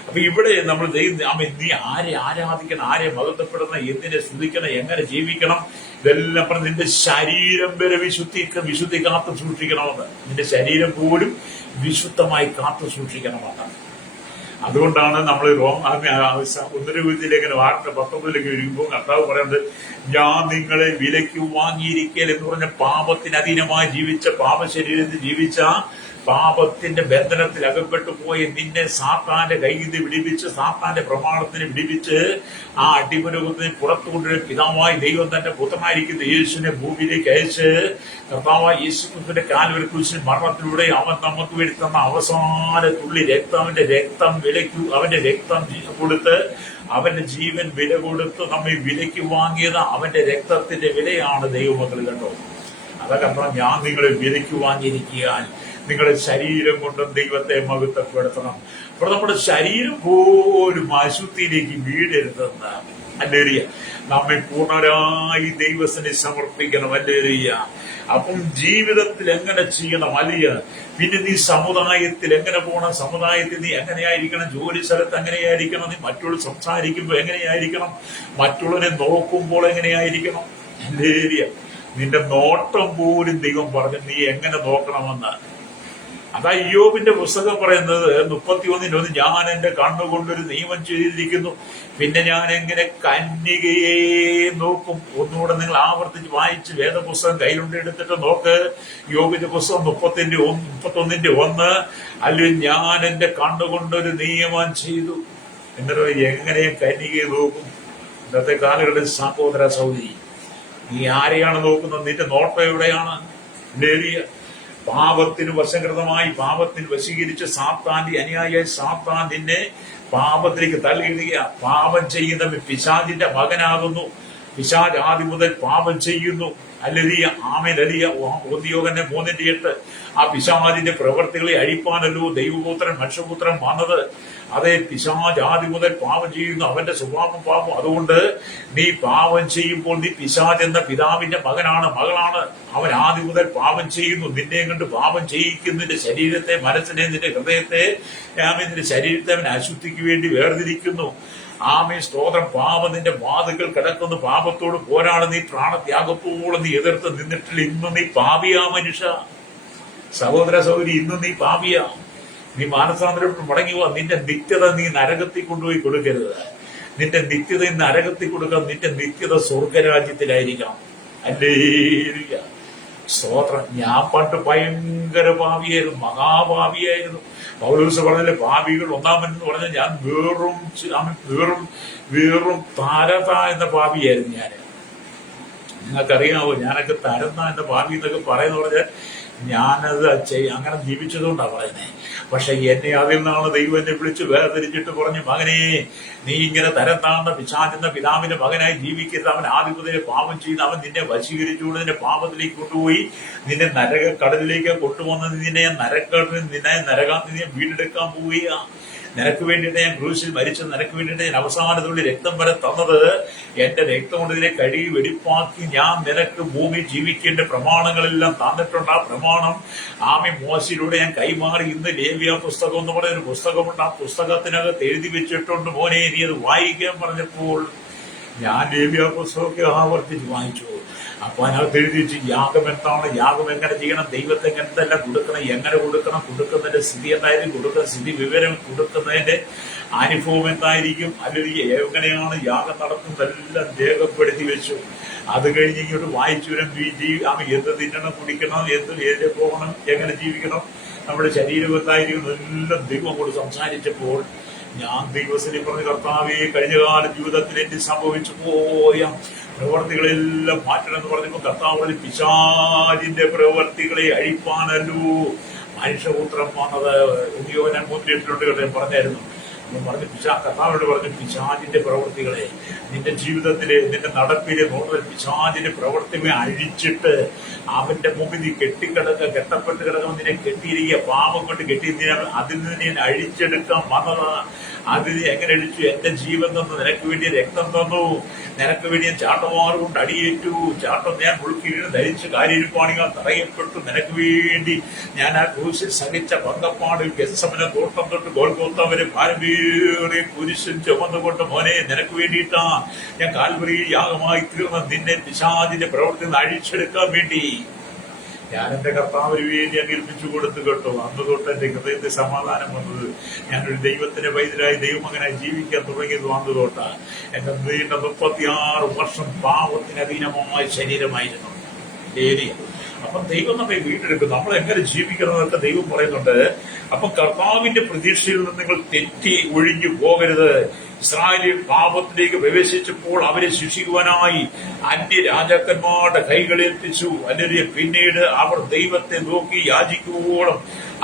അപ്പൊ ഇവിടെ നമ്മൾ നീ ആരെ ആരാധിക്കണം, ആരെ മഹത്വപ്പെടണം, എന്തിനെ സ്തുതിക്കണം, എങ്ങനെ ജീവിക്കണം, ഇതെല്ലാം പറഞ്ഞ് നിന്റെ ശരീരം വരെ വിശുദ്ധി കാത്തു സൂക്ഷിക്കണമെന്ന്. നിന്റെ ശരീരം പോലും വിശുദ്ധമായി കാത്തു സൂക്ഷിക്കണമെന്ന്. അതുകൊണ്ടാണ് നമ്മൾ ഒന്നരവിധിയിലേക്ക് 19 വരുമ്പോൾ കർത്താവ് പറയുന്നത്, ഞാൻ നിങ്ങളെ വിലയ്ക്ക് വാങ്ങിയിരിക്കൽ എന്ന് പറഞ്ഞ പാപത്തിന് അധീനമായി ജീവിച്ച, പാപശരീരത്തിൽ ജീവിച്ച, പാപത്തിന്റെ ബന്ധനത്തിൽ അകപ്പെട്ടു പോയി നിന്നെ സാത്താന്റെ കയ്യിൽ നിന്ന് വിടിപ്പിച്ച്, സാത്താന്റെ പ്രമാണത്തിന് വിടിപ്പിച്ച്, ആ അടിമരോഗത്തിന് പുറത്തു കൊണ്ടുവരും പിതാവായി ദൈവം തന്റെ പുത്രനായിരിക്കുന്ന യേശുവിനെ ഭൂമിയിലേക്ക് അയച്ച്, കർത്താവായ യേശുക്രിസ്തുവിന്റെ കാൽവരി ക്രൂശിൽ മരണത്തിലൂടെ അവൻ നമുക്ക് വേണ്ടി തന്ന അവസാന തുള്ളി രക്തം, അവന്റെ രക്തം കൊടുത്ത് അവന്റെ ജീവൻ വില കൊടുത്ത് നമ്മെ വിലയ്ക്ക് വാങ്ങിയത് അവന്റെ രക്തത്തിന്റെ വിലയാണ് ദൈവമക്കൾ കണ്ടോ. അതൊക്കെ കാരണം ഞാൻ നിങ്ങളെ വിലയ്ക്ക് വാങ്ങിയിരിക്കാൻ നിങ്ങളുടെ ശരീരം കൊണ്ടും ദൈവത്തെ മഹത്വപ്പെടുത്തണം. അപ്പോൾ നമ്മുടെ ശരീരം പോലും അശുദ്ധിയിലേക്ക് വീഴരുതെന്ന് ഹല്ലേലൂയ. നമ്മെ പൂർണ്ണരായി ദൈവത്തിന് സമർപ്പിക്കണം. ഹല്ലേലൂയ. അപ്പം ജീവിതത്തിൽ എങ്ങനെ ചെയ്യണം അല്ലയ, പിന്നെ നീ സമുദായത്തിൽ എങ്ങനെ പോകണം, സമുദായത്തിൽ നീ എങ്ങനെയായിരിക്കണം, ജോലി സ്ഥലത്ത് എങ്ങനെയായിരിക്കണം, നീ മറ്റുള്ളവർ സംസാരിക്കുമ്പോൾ എങ്ങനെയായിരിക്കണം, മറ്റുള്ളവരെ നോക്കുമ്പോൾ എങ്ങനെയായിരിക്കണം. ഹല്ലേലൂയ. നിന്റെ നോട്ടം പോലും ദൈവം പറഞ്ഞു നീ എങ്ങനെ നോക്കണമെന്ന്. അതാ ഇയ്യോബിന്റെ പുസ്തകം പറയുന്നത് 31:1, ഞാൻ എന്റെ കണ്ണുകൊണ്ടൊരു നിയമം ചെയ്തിരിക്കുന്നു, പിന്നെ ഞാൻ എങ്ങനെ കന്യകയെ നോക്കും. ഒന്നുകൂടെ നിങ്ങൾ ആവർത്തിച്ച് വായിച്ച് വേദപുസ്തകം കയ്യിലുണ്ട് എടുത്തിട്ട് നോക്ക്. യോബിന്റെ പുസ്തകം 31:1, അല്ലെങ്കിൽ ഞാൻ എന്റെ കണ്ണുകൊണ്ടൊരു നിയമം ചെയ്തു. എന്നിട്ട് എങ്ങനെ കന്യകയെ നോക്കും. ഇന്നത്തെ കാലങ്ങളിൽ സഹോദര സൗദി, നീ ആരെയാണ് നോക്കുന്നത്? നിന്റെ നോട്ടം എവിടെയാണ്? ലേലിയ പാപത്തിന് വശംകൃതമായി പാപത്തിന് വശീകരിച്ച് സാത്താന്റെ അനുയായി സാത്താൻ നിന്നെ പാപത്തിലേക്ക് തള്ളിയിടുക. പാപം ചെയ്യുന്നവൻ പിശാചിന്റെ മകനാകുന്നു. പിശാച് ആദ്യം മുതൽ പാപം ചെയ്യുന്നു. അല്ലലിയ ആമേൻ അലിയ. 1 യോഹന്നാൻ 3:8. ആ പിശാചിന്റെ പ്രവർത്തികളെ അഴിപ്പാനല്ലോ ദൈവപുത്രൻ മനുഷ്യപുത്രൻ വന്നത്. അതേ, പിശാച് ആദ്യം മുതൽ പാപം ചെയ്യുന്നു. അവന്റെ സ്വഭാവം പാപം. അതുകൊണ്ട് നീ പാപം ചെയ്യുമ്പോൾ നീ പിശാച് എന്ന പിതാവിന്റെ മകനാണ്, മകളാണ്. അവൻ ആദ്യം മുതൽ പാപം ചെയ്യുന്നു. നിന്നെ കൊണ്ട് പാപം ചെയ്യിക്കുന്നു. നിന്റെ ശരീരത്തെ, മനസ്സിനെ, നിന്റെ ഹൃദയത്തെ, നിന്റെ ശരീരത്തെ അവൻ അശുദ്ധിക്ക് വേണ്ടി വേർതിരിക്കുന്നു. ആമേ സ്തോത്രം. പാപം നിന്റെ വാതുകൾ കിടക്കുന്നു. പാപത്തോട് പോരാണ് നീ പ്രാണത്യാഗത്തോളം നീ എതിർത്ത് നിന്നിട്ടില്ല. ഇന്ന് നീ പാപിയാ മനുഷ്യ, സഹോദര സഹോദരി, ഇന്ന് നീ പാപിയാ. നീ മാനസാന്തരപ്പെട്ട് മടങ്ങി പോവാ. നിന്റെ നിത്യത നീ നരകത്തിൽ കൊണ്ടുപോയി കൊടുക്കരുത്. നിന്റെ നിത്യത നരകത്തിൽ കൊടുക്കാം. നിന്റെ നിത്യത സ്വർഗരാജ്യത്തിലായിരിക്കണം. ഹല്ലേലൂയ. സ്തോത്രം. ഞാൻ പണ്ട് ഭയങ്കര പാപിയായിരുന്നു, മഹാപാപിയായിരുന്നു. പൗലോസ് പറഞ്ഞില്ലേ, പാപികൾ ഒന്നാമനെന്ന് പറഞ്ഞാൽ ഞാൻ വെറും താരത എന്ന പാപിയായിരുന്നു ഞാൻ. നിങ്ങൾക്കറിയാവോ, ഞാനൊക്കെ തരന്ന എന്ന പാപി എന്നൊക്കെ പറയുന്ന പറഞ്ഞാൽ ഞാനത് അങ്ങനെ ജീവിച്ചതുകൊണ്ടാണ് പറയുന്നത്. പക്ഷെ എന്നെ അതിൽ നിന്നാണ് ദൈവം എന്നെ വിളിച്ച് വേർതിരിച്ചിട്ട് പറഞ്ഞു, മകനെ നീ ഇങ്ങനെ തരം താഴ്ന്ന പിശാചെന്ന പിതാവിന്റെ മകനായി ജീവിക്കരുത്. അവൻ ആദ്യം മുതലേ പാപം ചെയ്ത് അവൻ നിന്നെ വശീകരിച്ചുകൊണ്ട് നിന്നെ പാപത്തിലേക്ക് കൊണ്ടുപോയി നിന്നെ കടലിലേക്ക് കൊണ്ടുവന്നത്. നിന്നെ നരകാത്തിൽ നിന്നെ വീണ്ടെടുക്കാൻ പോവുക. നിനക്ക് വേണ്ടിയിട്ട് ഞാൻ ക്രൂശിൽ മരിച്ചത്, നിനക്ക് വേണ്ടിയിട്ട് ഞാൻ അവസാനത്തുള്ളി രക്തം വരെ തന്നത്. എന്റെ രക്തം കൊണ്ട് ഇതിനെ കഴുകി വെടിപ്പാക്കി ഞാൻ നിനക്ക് ഭൂമി ജീവിക്കേണ്ട പ്രമാണങ്ങളെല്ലാം തന്നിട്ടുണ്ട്. ആ പ്രമാണം ആമി മോശയിലൂടെ ഞാൻ കൈമാറി. ഇന്ന് ലേവ്യ പുസ്തകം എന്ന് പറയുന്ന ഒരു പുസ്തകമുണ്ട്. ആ പുസ്തകത്തിനകത്ത് എഴുതി വെച്ചിട്ടുണ്ട്. മോനെ നീ അത് വായിക്കാൻ പറഞ്ഞപ്പോൾ ഞാൻ ലേവ്യ പുസ്തകമൊക്കെ ആവർത്തിച്ച് വായിച്ചു. അപ്പൊ അതിനകത്ത് എഴുതി വെച്ച് യാഗം എന്താണ്, യാഗം എങ്ങനെ ചെയ്യണം, ദൈവത്തെ എന്തെല്ലാം കൊടുക്കണം, എങ്ങനെ കൊടുക്കണം, കൊടുക്കുന്നതിന്റെ സ്ഥിതി എന്തായിരിക്കും, കൊടുക്കുന്ന സ്ഥിതി വിവരം, കൊടുക്കുന്നതിന്റെ അനുഭവം എന്തായിരിക്കും, അല്ലെങ്കിൽ എങ്ങനെയാണ് യാഗം നടത്തുന്നതെല്ലാം രേഖപ്പെടുത്തി വെച്ചു. അത് കഴിഞ്ഞ് ഇങ്ങോട്ട് വായിച്ചു വരും. എന്ത് തിന്നണം, കുടിക്കണം, ഏത് പോകണം, എങ്ങനെ ജീവിക്കണം, നമ്മുടെ ശരീരം എന്തായിരിക്കും, എല്ലാം ദൈവം കൂടി സംസാരിച്ചപ്പോൾ ഞാൻ ദൈവസ്ഥനെ പറഞ്ഞ, കർത്താവേ കഴിഞ്ഞ കാല ജീവിതത്തിൽ എനിക്ക് സംഭവിച്ചു പോയ പ്രവർത്തികളെല്ലാം മാറ്റണം എന്ന് പറഞ്ഞപ്പോൾ കർത്താവ് പിശാചിന്റെ പ്രവർത്തികളെ അഴിപ്പാനല്ലോ മനുഷ്യപുത്രം വന്നത്. യോഹന്നാൻ 3:8 പറഞ്ഞായിരുന്നു. പറഞ്ഞു കർത്താവിനോട് പറഞ്ഞു, പിശാചിന്റെ പ്രവർത്തികളെ നിന്റെ ജീവിതത്തിലെ നിന്റെ നടപ്പിലെ നോട്ടത്തിൽ പിശാചിന്റെ പ്രവർത്തികളെ അഴിച്ചിട്ട് അവന്റെ മുമ്പിൽ നീ കെട്ടപ്പെട്ട് കിടക്കുമ്പോൾ നിന്നെ കെട്ടിയിരിക്കുക, പാപം കൊണ്ട് കെട്ടിയിരിക്കുക, അതിൽ നിന്ന് നീ അഴിച്ചെടുക്കാൻ വന്നതാണ്. അതിന് എങ്ങനെ അഴിച്ചു? എന്റെ ജീവൻ തന്നു, നിനക്ക് വേണ്ടി രക്തം തന്നു, നിനക്ക് വേണ്ടി ഞാൻ ചാട്ടമാറ് കൊണ്ട് അടിയേറ്റു, ചാട്ടം ഞാൻ മുഴുക്കിന് ധരിച്ച് കാര്യപ്പാണികൾ തറയപ്പെട്ടു, നിനക്ക് വേണ്ടി ഞാൻ ആ ക്രൂശിൽ സഹിച്ച പങ്കപ്പാടിൽ ഗെത്സമന തോട്ടം തൊട്ട് ഗോൽഗോത്ത വരെ ഭാരമേറിയ കുരിശിൽ ചുമന്നുകൊണ്ട് മോനെ നിനക്ക് വേണ്ടിയിട്ടാ ഞാൻ കാൽവരിയിൽ യാഗമായി തീർന്ന നിന്നെ പിശാചിന്റെ പ്രവർത്തനം അഴിച്ചെടുക്കാൻ വേണ്ടി ഞാൻ എന്റെ കർത്താവിന് വേണ്ടി അംഗീകരിച്ചു കൊടുത്തു കേട്ടോ. അന്ന് തൊട്ട് എന്റെ ഹൃദയത്തിൽ സമാധാനം വന്നത്. ഞാനൊരു ദൈവത്തിന്റെ വൈദ്യരായി ദൈവമകനായി ജീവിക്കാൻ തുടങ്ങിയത് അന്ന് തൊട്ട്. എന്റെ നീണ്ട 36 വർഷം പാപത്തിന് അധീനമായ ശരീരമായിരുന്നു. അപ്പം ദൈവം നമ്മെ വീണ്ടെടുക്കും. നമ്മൾ എങ്ങനെ ജീവിക്കണമെന്നൊക്കെ ദൈവം പറയുന്നുണ്ട്. അപ്പൊ കർത്താവിന്റെ പ്രതീക്ഷയിൽ നിന്ന് നിങ്ങൾ തെറ്റി ഒഴിഞ്ഞു പോകരുത്. ഇസ്രായേലിൽ പാപത്തിലേക്ക് പ്രവേശിച്ചപ്പോൾ അവരെ ശിക്ഷിക്കുവാനായി അന്യ രാജാക്കന്മാരുടെ കൈകളേൽപ്പിച്ചു. അല്ലെങ്കിൽ പിന്നീട് അവർ ദൈവത്തെ നോക്കി യാചിക്കുവോളം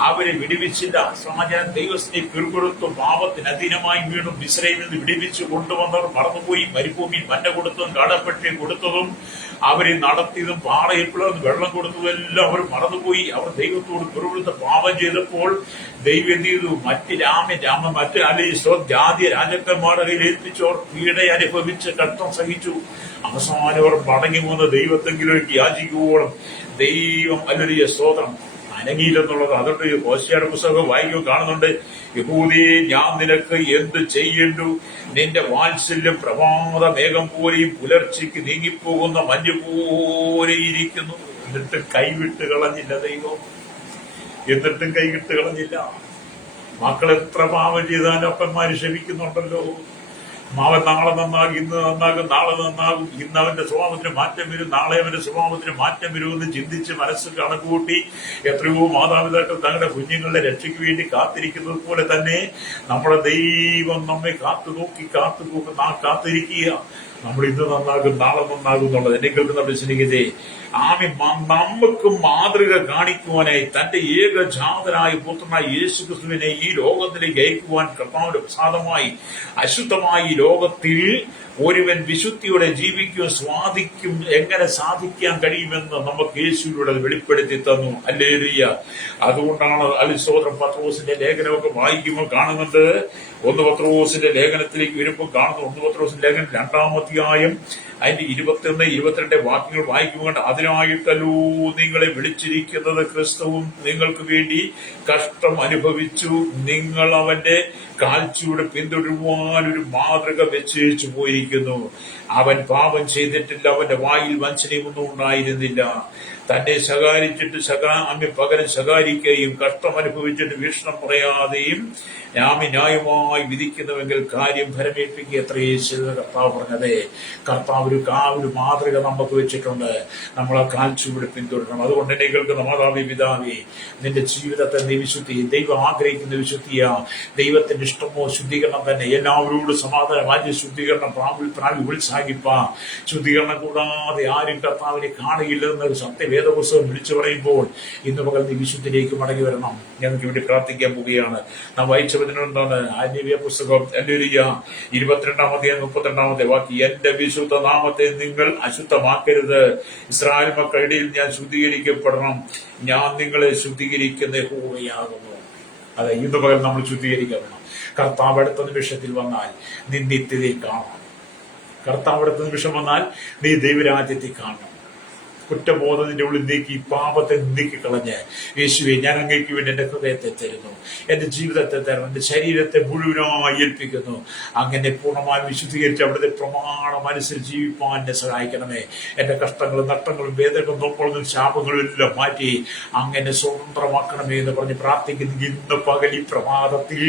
അവരെ വിടുവിച്ചില്ല. സമാജാനം ദൈവസ്ഥയെ പിറുകൊടുത്തു പാപത്തിന് അധീനമായി വീണു മിസ്രൈമിൽ നിന്ന് വിടുവിച്ചു കൊണ്ടുവന്നവർ മറന്നുപോയി. മരുഭൂമിയിൽ മഞ്ഞ കൊടുത്തതും കാടപ്പട്ടി കൊടുത്തതും അവരെ നടത്തിയതും പാറയിൽ പിളർന്ന് വെള്ളം കൊടുത്തതും എല്ലാം അവർ മറന്നുപോയി. അവർ ദൈവത്തോട് പിറുകൊടുത്ത് പാപം ചെയ്തപ്പോൾ ദൈവം എന്ത് ചെയ്തു? മറ്റ് ജാതി രാജാക്കന്മാരുടെ കയ്യിൽ ഏൽപ്പിച്ചവർ പീഡ അനുഭവിച്ച് കഷ്ടം സഹിച്ചു. അവസാനം അവർ മടങ്ങി വന്ന് ദൈവത്തെങ്കിലും യാചിക്കുവോളം ദൈവം അല്ലൊരു സ്തോത്രം അനങ്ങിയില്ലെന്നുള്ളത്. അതുകൊണ്ട് ഹോശേയുടെ പുസ്തകം വായിക്കുക കാണുന്നുണ്ട്. യഹൂദിയെ, ഞാൻ നിനക്ക് എന്ത് ചെയ്യേണ്ടു? നിന്റെ വാത്സല്യം പ്രഭാത മേഘം പോലെയും പുലർച്ചയ്ക്ക് നീങ്ങിപ്പോകുന്ന മഞ്ഞ് പോലെ ഇരിക്കുന്നു. എന്നിട്ടും കൈവിട്ട് കളഞ്ഞില്ല ദൈവം, എന്നിട്ടും കൈവിട്ട് കളഞ്ഞില്ല. മക്കൾ എത്ര പാപം ചെയ്താലും അപ്പന്മാര് ക്ഷമിക്കുന്നുണ്ടല്ലോ. അവൻ നാളെ നന്നാകും, ഇന്ന് നന്നാകും, നാളെ നന്നാകും. ഇന്ന് അവന്റെ സ്വഭാവത്തിന് മാറ്റം വരും, നാളെ അവന്റെ സ്വഭാവത്തിന് മാറ്റം വരുമെന്ന് ചിന്തിച്ച് മനസ്സ് കണക്കുകൂട്ടി എത്രയോ മാതാപിതാക്കൾ തങ്ങളുടെ കുഞ്ഞുങ്ങളുടെ രക്ഷയ്ക്ക് വേണ്ടി കാത്തിരിക്കുന്നത് പോലെ തന്നെ നമ്മുടെ ദൈവം നമ്മെ കാത്തിരിക്കുക. നമ്മൾ ഇന്ന് നന്നാകും, നാളെ നന്നാകും എന്നുള്ളത് എന്നെ കേൾക്കുന്ന സ്നേഹിതേ. നമുക്ക് മാതൃക കാണിക്കുവാനായി തന്റെ ഏകജാതനായ പുത്രനായ യേശു ക്രിസ്തുവിനെ ഈ ലോകത്തിലേക്ക് അയക്കുവാൻ കർത്താവിന്റെ പ്രസാദമായി അശുദ്ധമായി ലോകത്തിൽ ഒരുവൻ വിശുദ്ധിയോടെ ജീവിക്കും എങ്ങനെ സാധിക്കാൻ കഴിയുമെന്ന് നമുക്ക് യേശുവിലൂടെ വെളിപ്പെടുത്തി തന്നു. ഹല്ലേലൂയ. അതുകൊണ്ടാണ് സ്തോത്രം പത്രോസിന്റെ ലേഖനമൊക്കെ വായിക്കുമ്പോൾ കാണുന്നുണ്ട്. 1 പത്രോസിന്റെ ലേഖനത്തിലേക്ക് വരുമ്പോൾ കാണുന്നു. 1 പത്രോസിന്റെ ലേഖനം 2-ാം അധ്യായം അതിന്റെ 21, 22 വാക്യങ്ങൾ വായിക്കുമ്പോൾ അതിനായിട്ടല്ലോ നിങ്ങളെ വിളിച്ചിരിക്കുന്നത്. ക്രിസ്തുവും നിങ്ങൾക്ക് വേണ്ടി കഷ്ടം അനുഭവിച്ചു. നിങ്ങൾ അവന്റെ കാൽച്ചുവട് പിന്തുടരുവാൻ ഒരു മാതൃക വെച്ചു പോയിരിക്കുന്നു. അവൻ പാപം ചെയ്തിട്ടില്ല, അവന്റെ വായിൽ വഞ്ചനയൊന്നും ഉണ്ടായിരുന്നില്ല. തന്നെ ശകാരിച്ചിട്ട് പകരം ശകാരിക്കുകയും കഷ്ടം അനുഭവിച്ചിട്ട് വീക്ഷണം പറയാതെയും ന്യായമായി വിധിക്കുന്നുവെങ്കിൽ കാര്യം ഫലമേൽപ്പിക്കുക എത്രയേ ചെയ്ത കർത്താവ് പറഞ്ഞതേ. കർത്താവ് ഒരു മാതൃക നമുക്ക് വെച്ചിട്ടുണ്ട്. നമ്മളെ കാൽച്ചുവട് പിന്തുടരണം. അതുകൊണ്ട് എന്നെ കേൾക്കുന്ന മാതാവി പിതാവി, നിന്റെ ജീവിതത്തെ നീ വിശുദ്ധി, ദൈവം ആഗ്രഹിക്കുന്ന വിശുദ്ധിയാ. ദൈവത്തിന്റെ ഇഷ്ടമോ ശുദ്ധീകരണം തന്നെ. എല്ലാവരോടും സമാധാനം, ആദ്യ ശുദ്ധീകരണം പ്രാവി ഉത്സാഹിപ്പാ. ശുദ്ധീകരണം കൂടാതെ ആരും കർത്താവിനെ കാണുകയില്ലെന്നൊരു സത്യവേദപുസ്തകം വിളിച്ചു പറയുമ്പോൾ ഇന്ന് പകൽ നീ വിശുദ്ധിയിലേക്ക് മടങ്ങി വരണം. ഞങ്ങൾക്ക് വേണ്ടി പ്രാർത്ഥിക്കാൻ പോവുകയാണ്. നാം വായിച്ചതിനെന്താണ്? ആന്യവ്യ പുസ്തകം 22-ാം അധ്യായം 32-ാമത്തെ വാക്യം. എന്റെ വിശുദ്ധ നാമത്തെ നിങ്ങൾ അശുദ്ധമാക്കരുത്. ഇസ്രായേൽ മക്കളുടെ ഇടയിൽ ഞാൻ ശുദ്ധീകരിക്കപ്പെടണം. ഞാൻ നിങ്ങളെ ശുദ്ധീകരിക്കുന്ന യഹോവയാകുന്നു. അതെ, ഇന്ന് പകൽ നമ്മൾ ശുദ്ധീകരിക്കണം. കർത്താവ് അടുത്ത നിമിഷത്തിൽ വന്നാൽ നീ നിത്യതയിൽ കാണണം. കർത്താവ് അടുത്ത നിമിഷം വന്നാൽ നീ ദൈവരാജ്യത്തിൽ കാണണം. കുറ്റബോധത്തിന്റെ ഉള്ളിൽ നീക്കി പാപത്തെ നീക്കി കളഞ്ഞ് യേശുവെ, ഞാൻ അങ്ങേക്ക് വേണ്ടി എന്റെ ഹൃദയത്തെ തരുന്നു, എന്റെ ജീവിതത്തെ തരണം, എന്റെ ശരീരത്തെ മുഴുവനായി ഏൽപ്പിക്കുന്നു. അങ്ങനെ പൂർണ്ണമായി വിശുദ്ധീകരിച്ച് അവിടുത്തെ പ്രമാണം അനുസരിച്ച് ജീവിപ്പാൻ എന്നെ സഹായിക്കണമേ. എന്റെ കഷ്ടങ്ങളും നഷ്ടങ്ങളും വേദനകളും നോക്കുകളും ശാപങ്ങളും എല്ലാം മാറ്റി അങ്ങനെ സ്വതന്ത്രമാക്കണമേ എന്ന് പറഞ്ഞ് പ്രാർത്ഥിക്കുന്നു. ഇന്ന് പകൽ ഈ പ്രഭാതത്തിൽ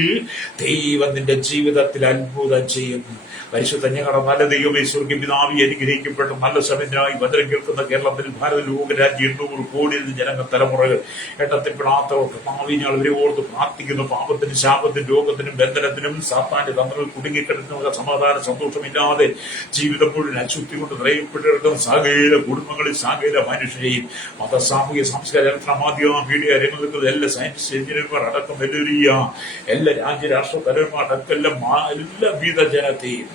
ദൈവം നിന്റെ ജീവിതത്തിൽ അത്ഭുതം ചെയ്യും. പരിശുദ്ധ ഞങ്ങളുടെ നല്ല ദൈവമേ, സ്വർഗ്ഗ പിതാവേ, അനുഗ്രഹിക്കപ്പെട്ട നല്ല സമയത്തിനായി വചനം കേൾക്കുന്ന കേരളത്തിൽ ഭാരത ലോകരാജ്യം 800 കോടി ജനങ്ങൾ തലമുറകൾ എണ്ണത്തിൽപ്പെടാത്തവർക്ക് ഭാവിഞ്ഞാൾ ഇവരെ ഓർത്ത് പ്രാർത്ഥിക്കുന്നു. പാപത്തിനും ശാപത്തിനും രോഗത്തിനും ബന്ധനത്തിനും സാത്താന്റെ തന്ത്രങ്ങൾ കുടുങ്ങിക്കിടക്കുന്ന സമാധാന സന്തോഷമില്ലാതെ ജീവിതം മുഴുവൻ അശുദ്ധി കൊണ്ട് നിറയപ്പെട്ടിരിക്കുന്ന സകല കുടുംബങ്ങളിൽ സകല മനുഷ്യരെയും മത സാമൂഹ്യ സാംസ്കാരിക മാധ്യമ മീഡിയ രംഗത്ത് എല്ലാ സയൻസ് എഞ്ചിനീയർമാർ അടക്കം എല്ലാ രാജ്യരാഷ്ട്ര തലവന്മാർ അടക്കം എല്ലാ വിധ ജനത്തെയും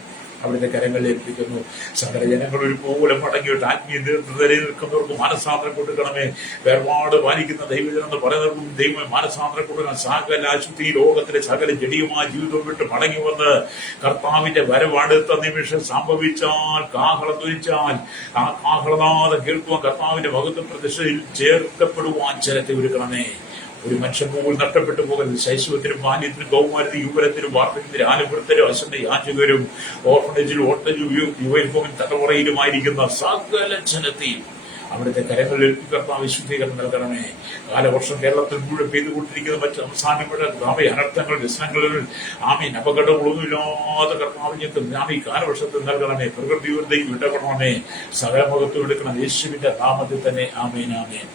അവിടുത്തെ കരങ്ങളിൽ ഏൽപ്പിക്കുന്നു. സകല ജനങ്ങൾ ഒരുപോലെ മടങ്ങിയിട്ട് ആത്മീയ നിലയിൽ നിൽക്കുന്നവർക്ക് മാനസാന്തരം കൊടുക്കണമേ. വേർപാട് പാലിക്കുന്ന ദൈവജനം എന്ന് പറയുന്നവർക്കും ദൈവം മാനസാന്തരം കൊടുക്കണം. സകല അശുദ്ധി ലോകത്തിലെ സകല ജഡിയുമായ ജീവിതവും വിട്ട് മടങ്ങി വന്ന് കർത്താവിന്റെ വരവടുത്ത നിമിഷം സംഭവിച്ചാൽ, കാഹളം ധരിച്ചാൽ ആ കാഹളനാദം കേൾക്കുവാൻ കർത്താവിന്റെ മഹത്വ പ്രതിഷ്ഠയിൽ ചേർക്കപ്പെടുവാൻ ജനത്തെ ഒരുക്കണമേ. ഒരു മനുഷ്യൻ പോലും നഷ്ടപ്പെട്ടു പോകരുത്. ശൈശവത്തിനും ബാല്യത്തിനും കൗമാരത്തിനും യുവരത്തിനും വാർദ്ധക്യത്തിനും ആനുപുരത്തിനും അശുദ്ധ യാചകരും ഓർഫനേജിലും ഓട്ടലും യുവൽഭവൻ തലമുറയിലുമായിരിക്കുന്ന സകല ജനത്തെയും അവിടുത്തെ കരങ്ങളിൽ കർത്താവ് വിശുദ്ധീകരണം നൽകണമേ. കാലവർഷം കേരളത്തിൽ മുഴുവൻ പെയ്തുകൊണ്ടിരിക്കുന്ന മറ്റ് സംസ്ഥാനങ്ങളുടെ അനർത്ഥങ്ങൾ, വ്യസനങ്ങളിൽ അപകടങ്ങളൊന്നുമില്ലാതെ കർത്താവിന് കാലവർഷത്തിൽ നൽകണമേ. പ്രകൃതി വിരുദ്ധയും ഇടപെടണമേ. സകല മുഖത്തും എടുക്കണം. യേശുവിന്റെ നാമത്തിൽ തന്നെ ആമേൻ, ആമേൻ.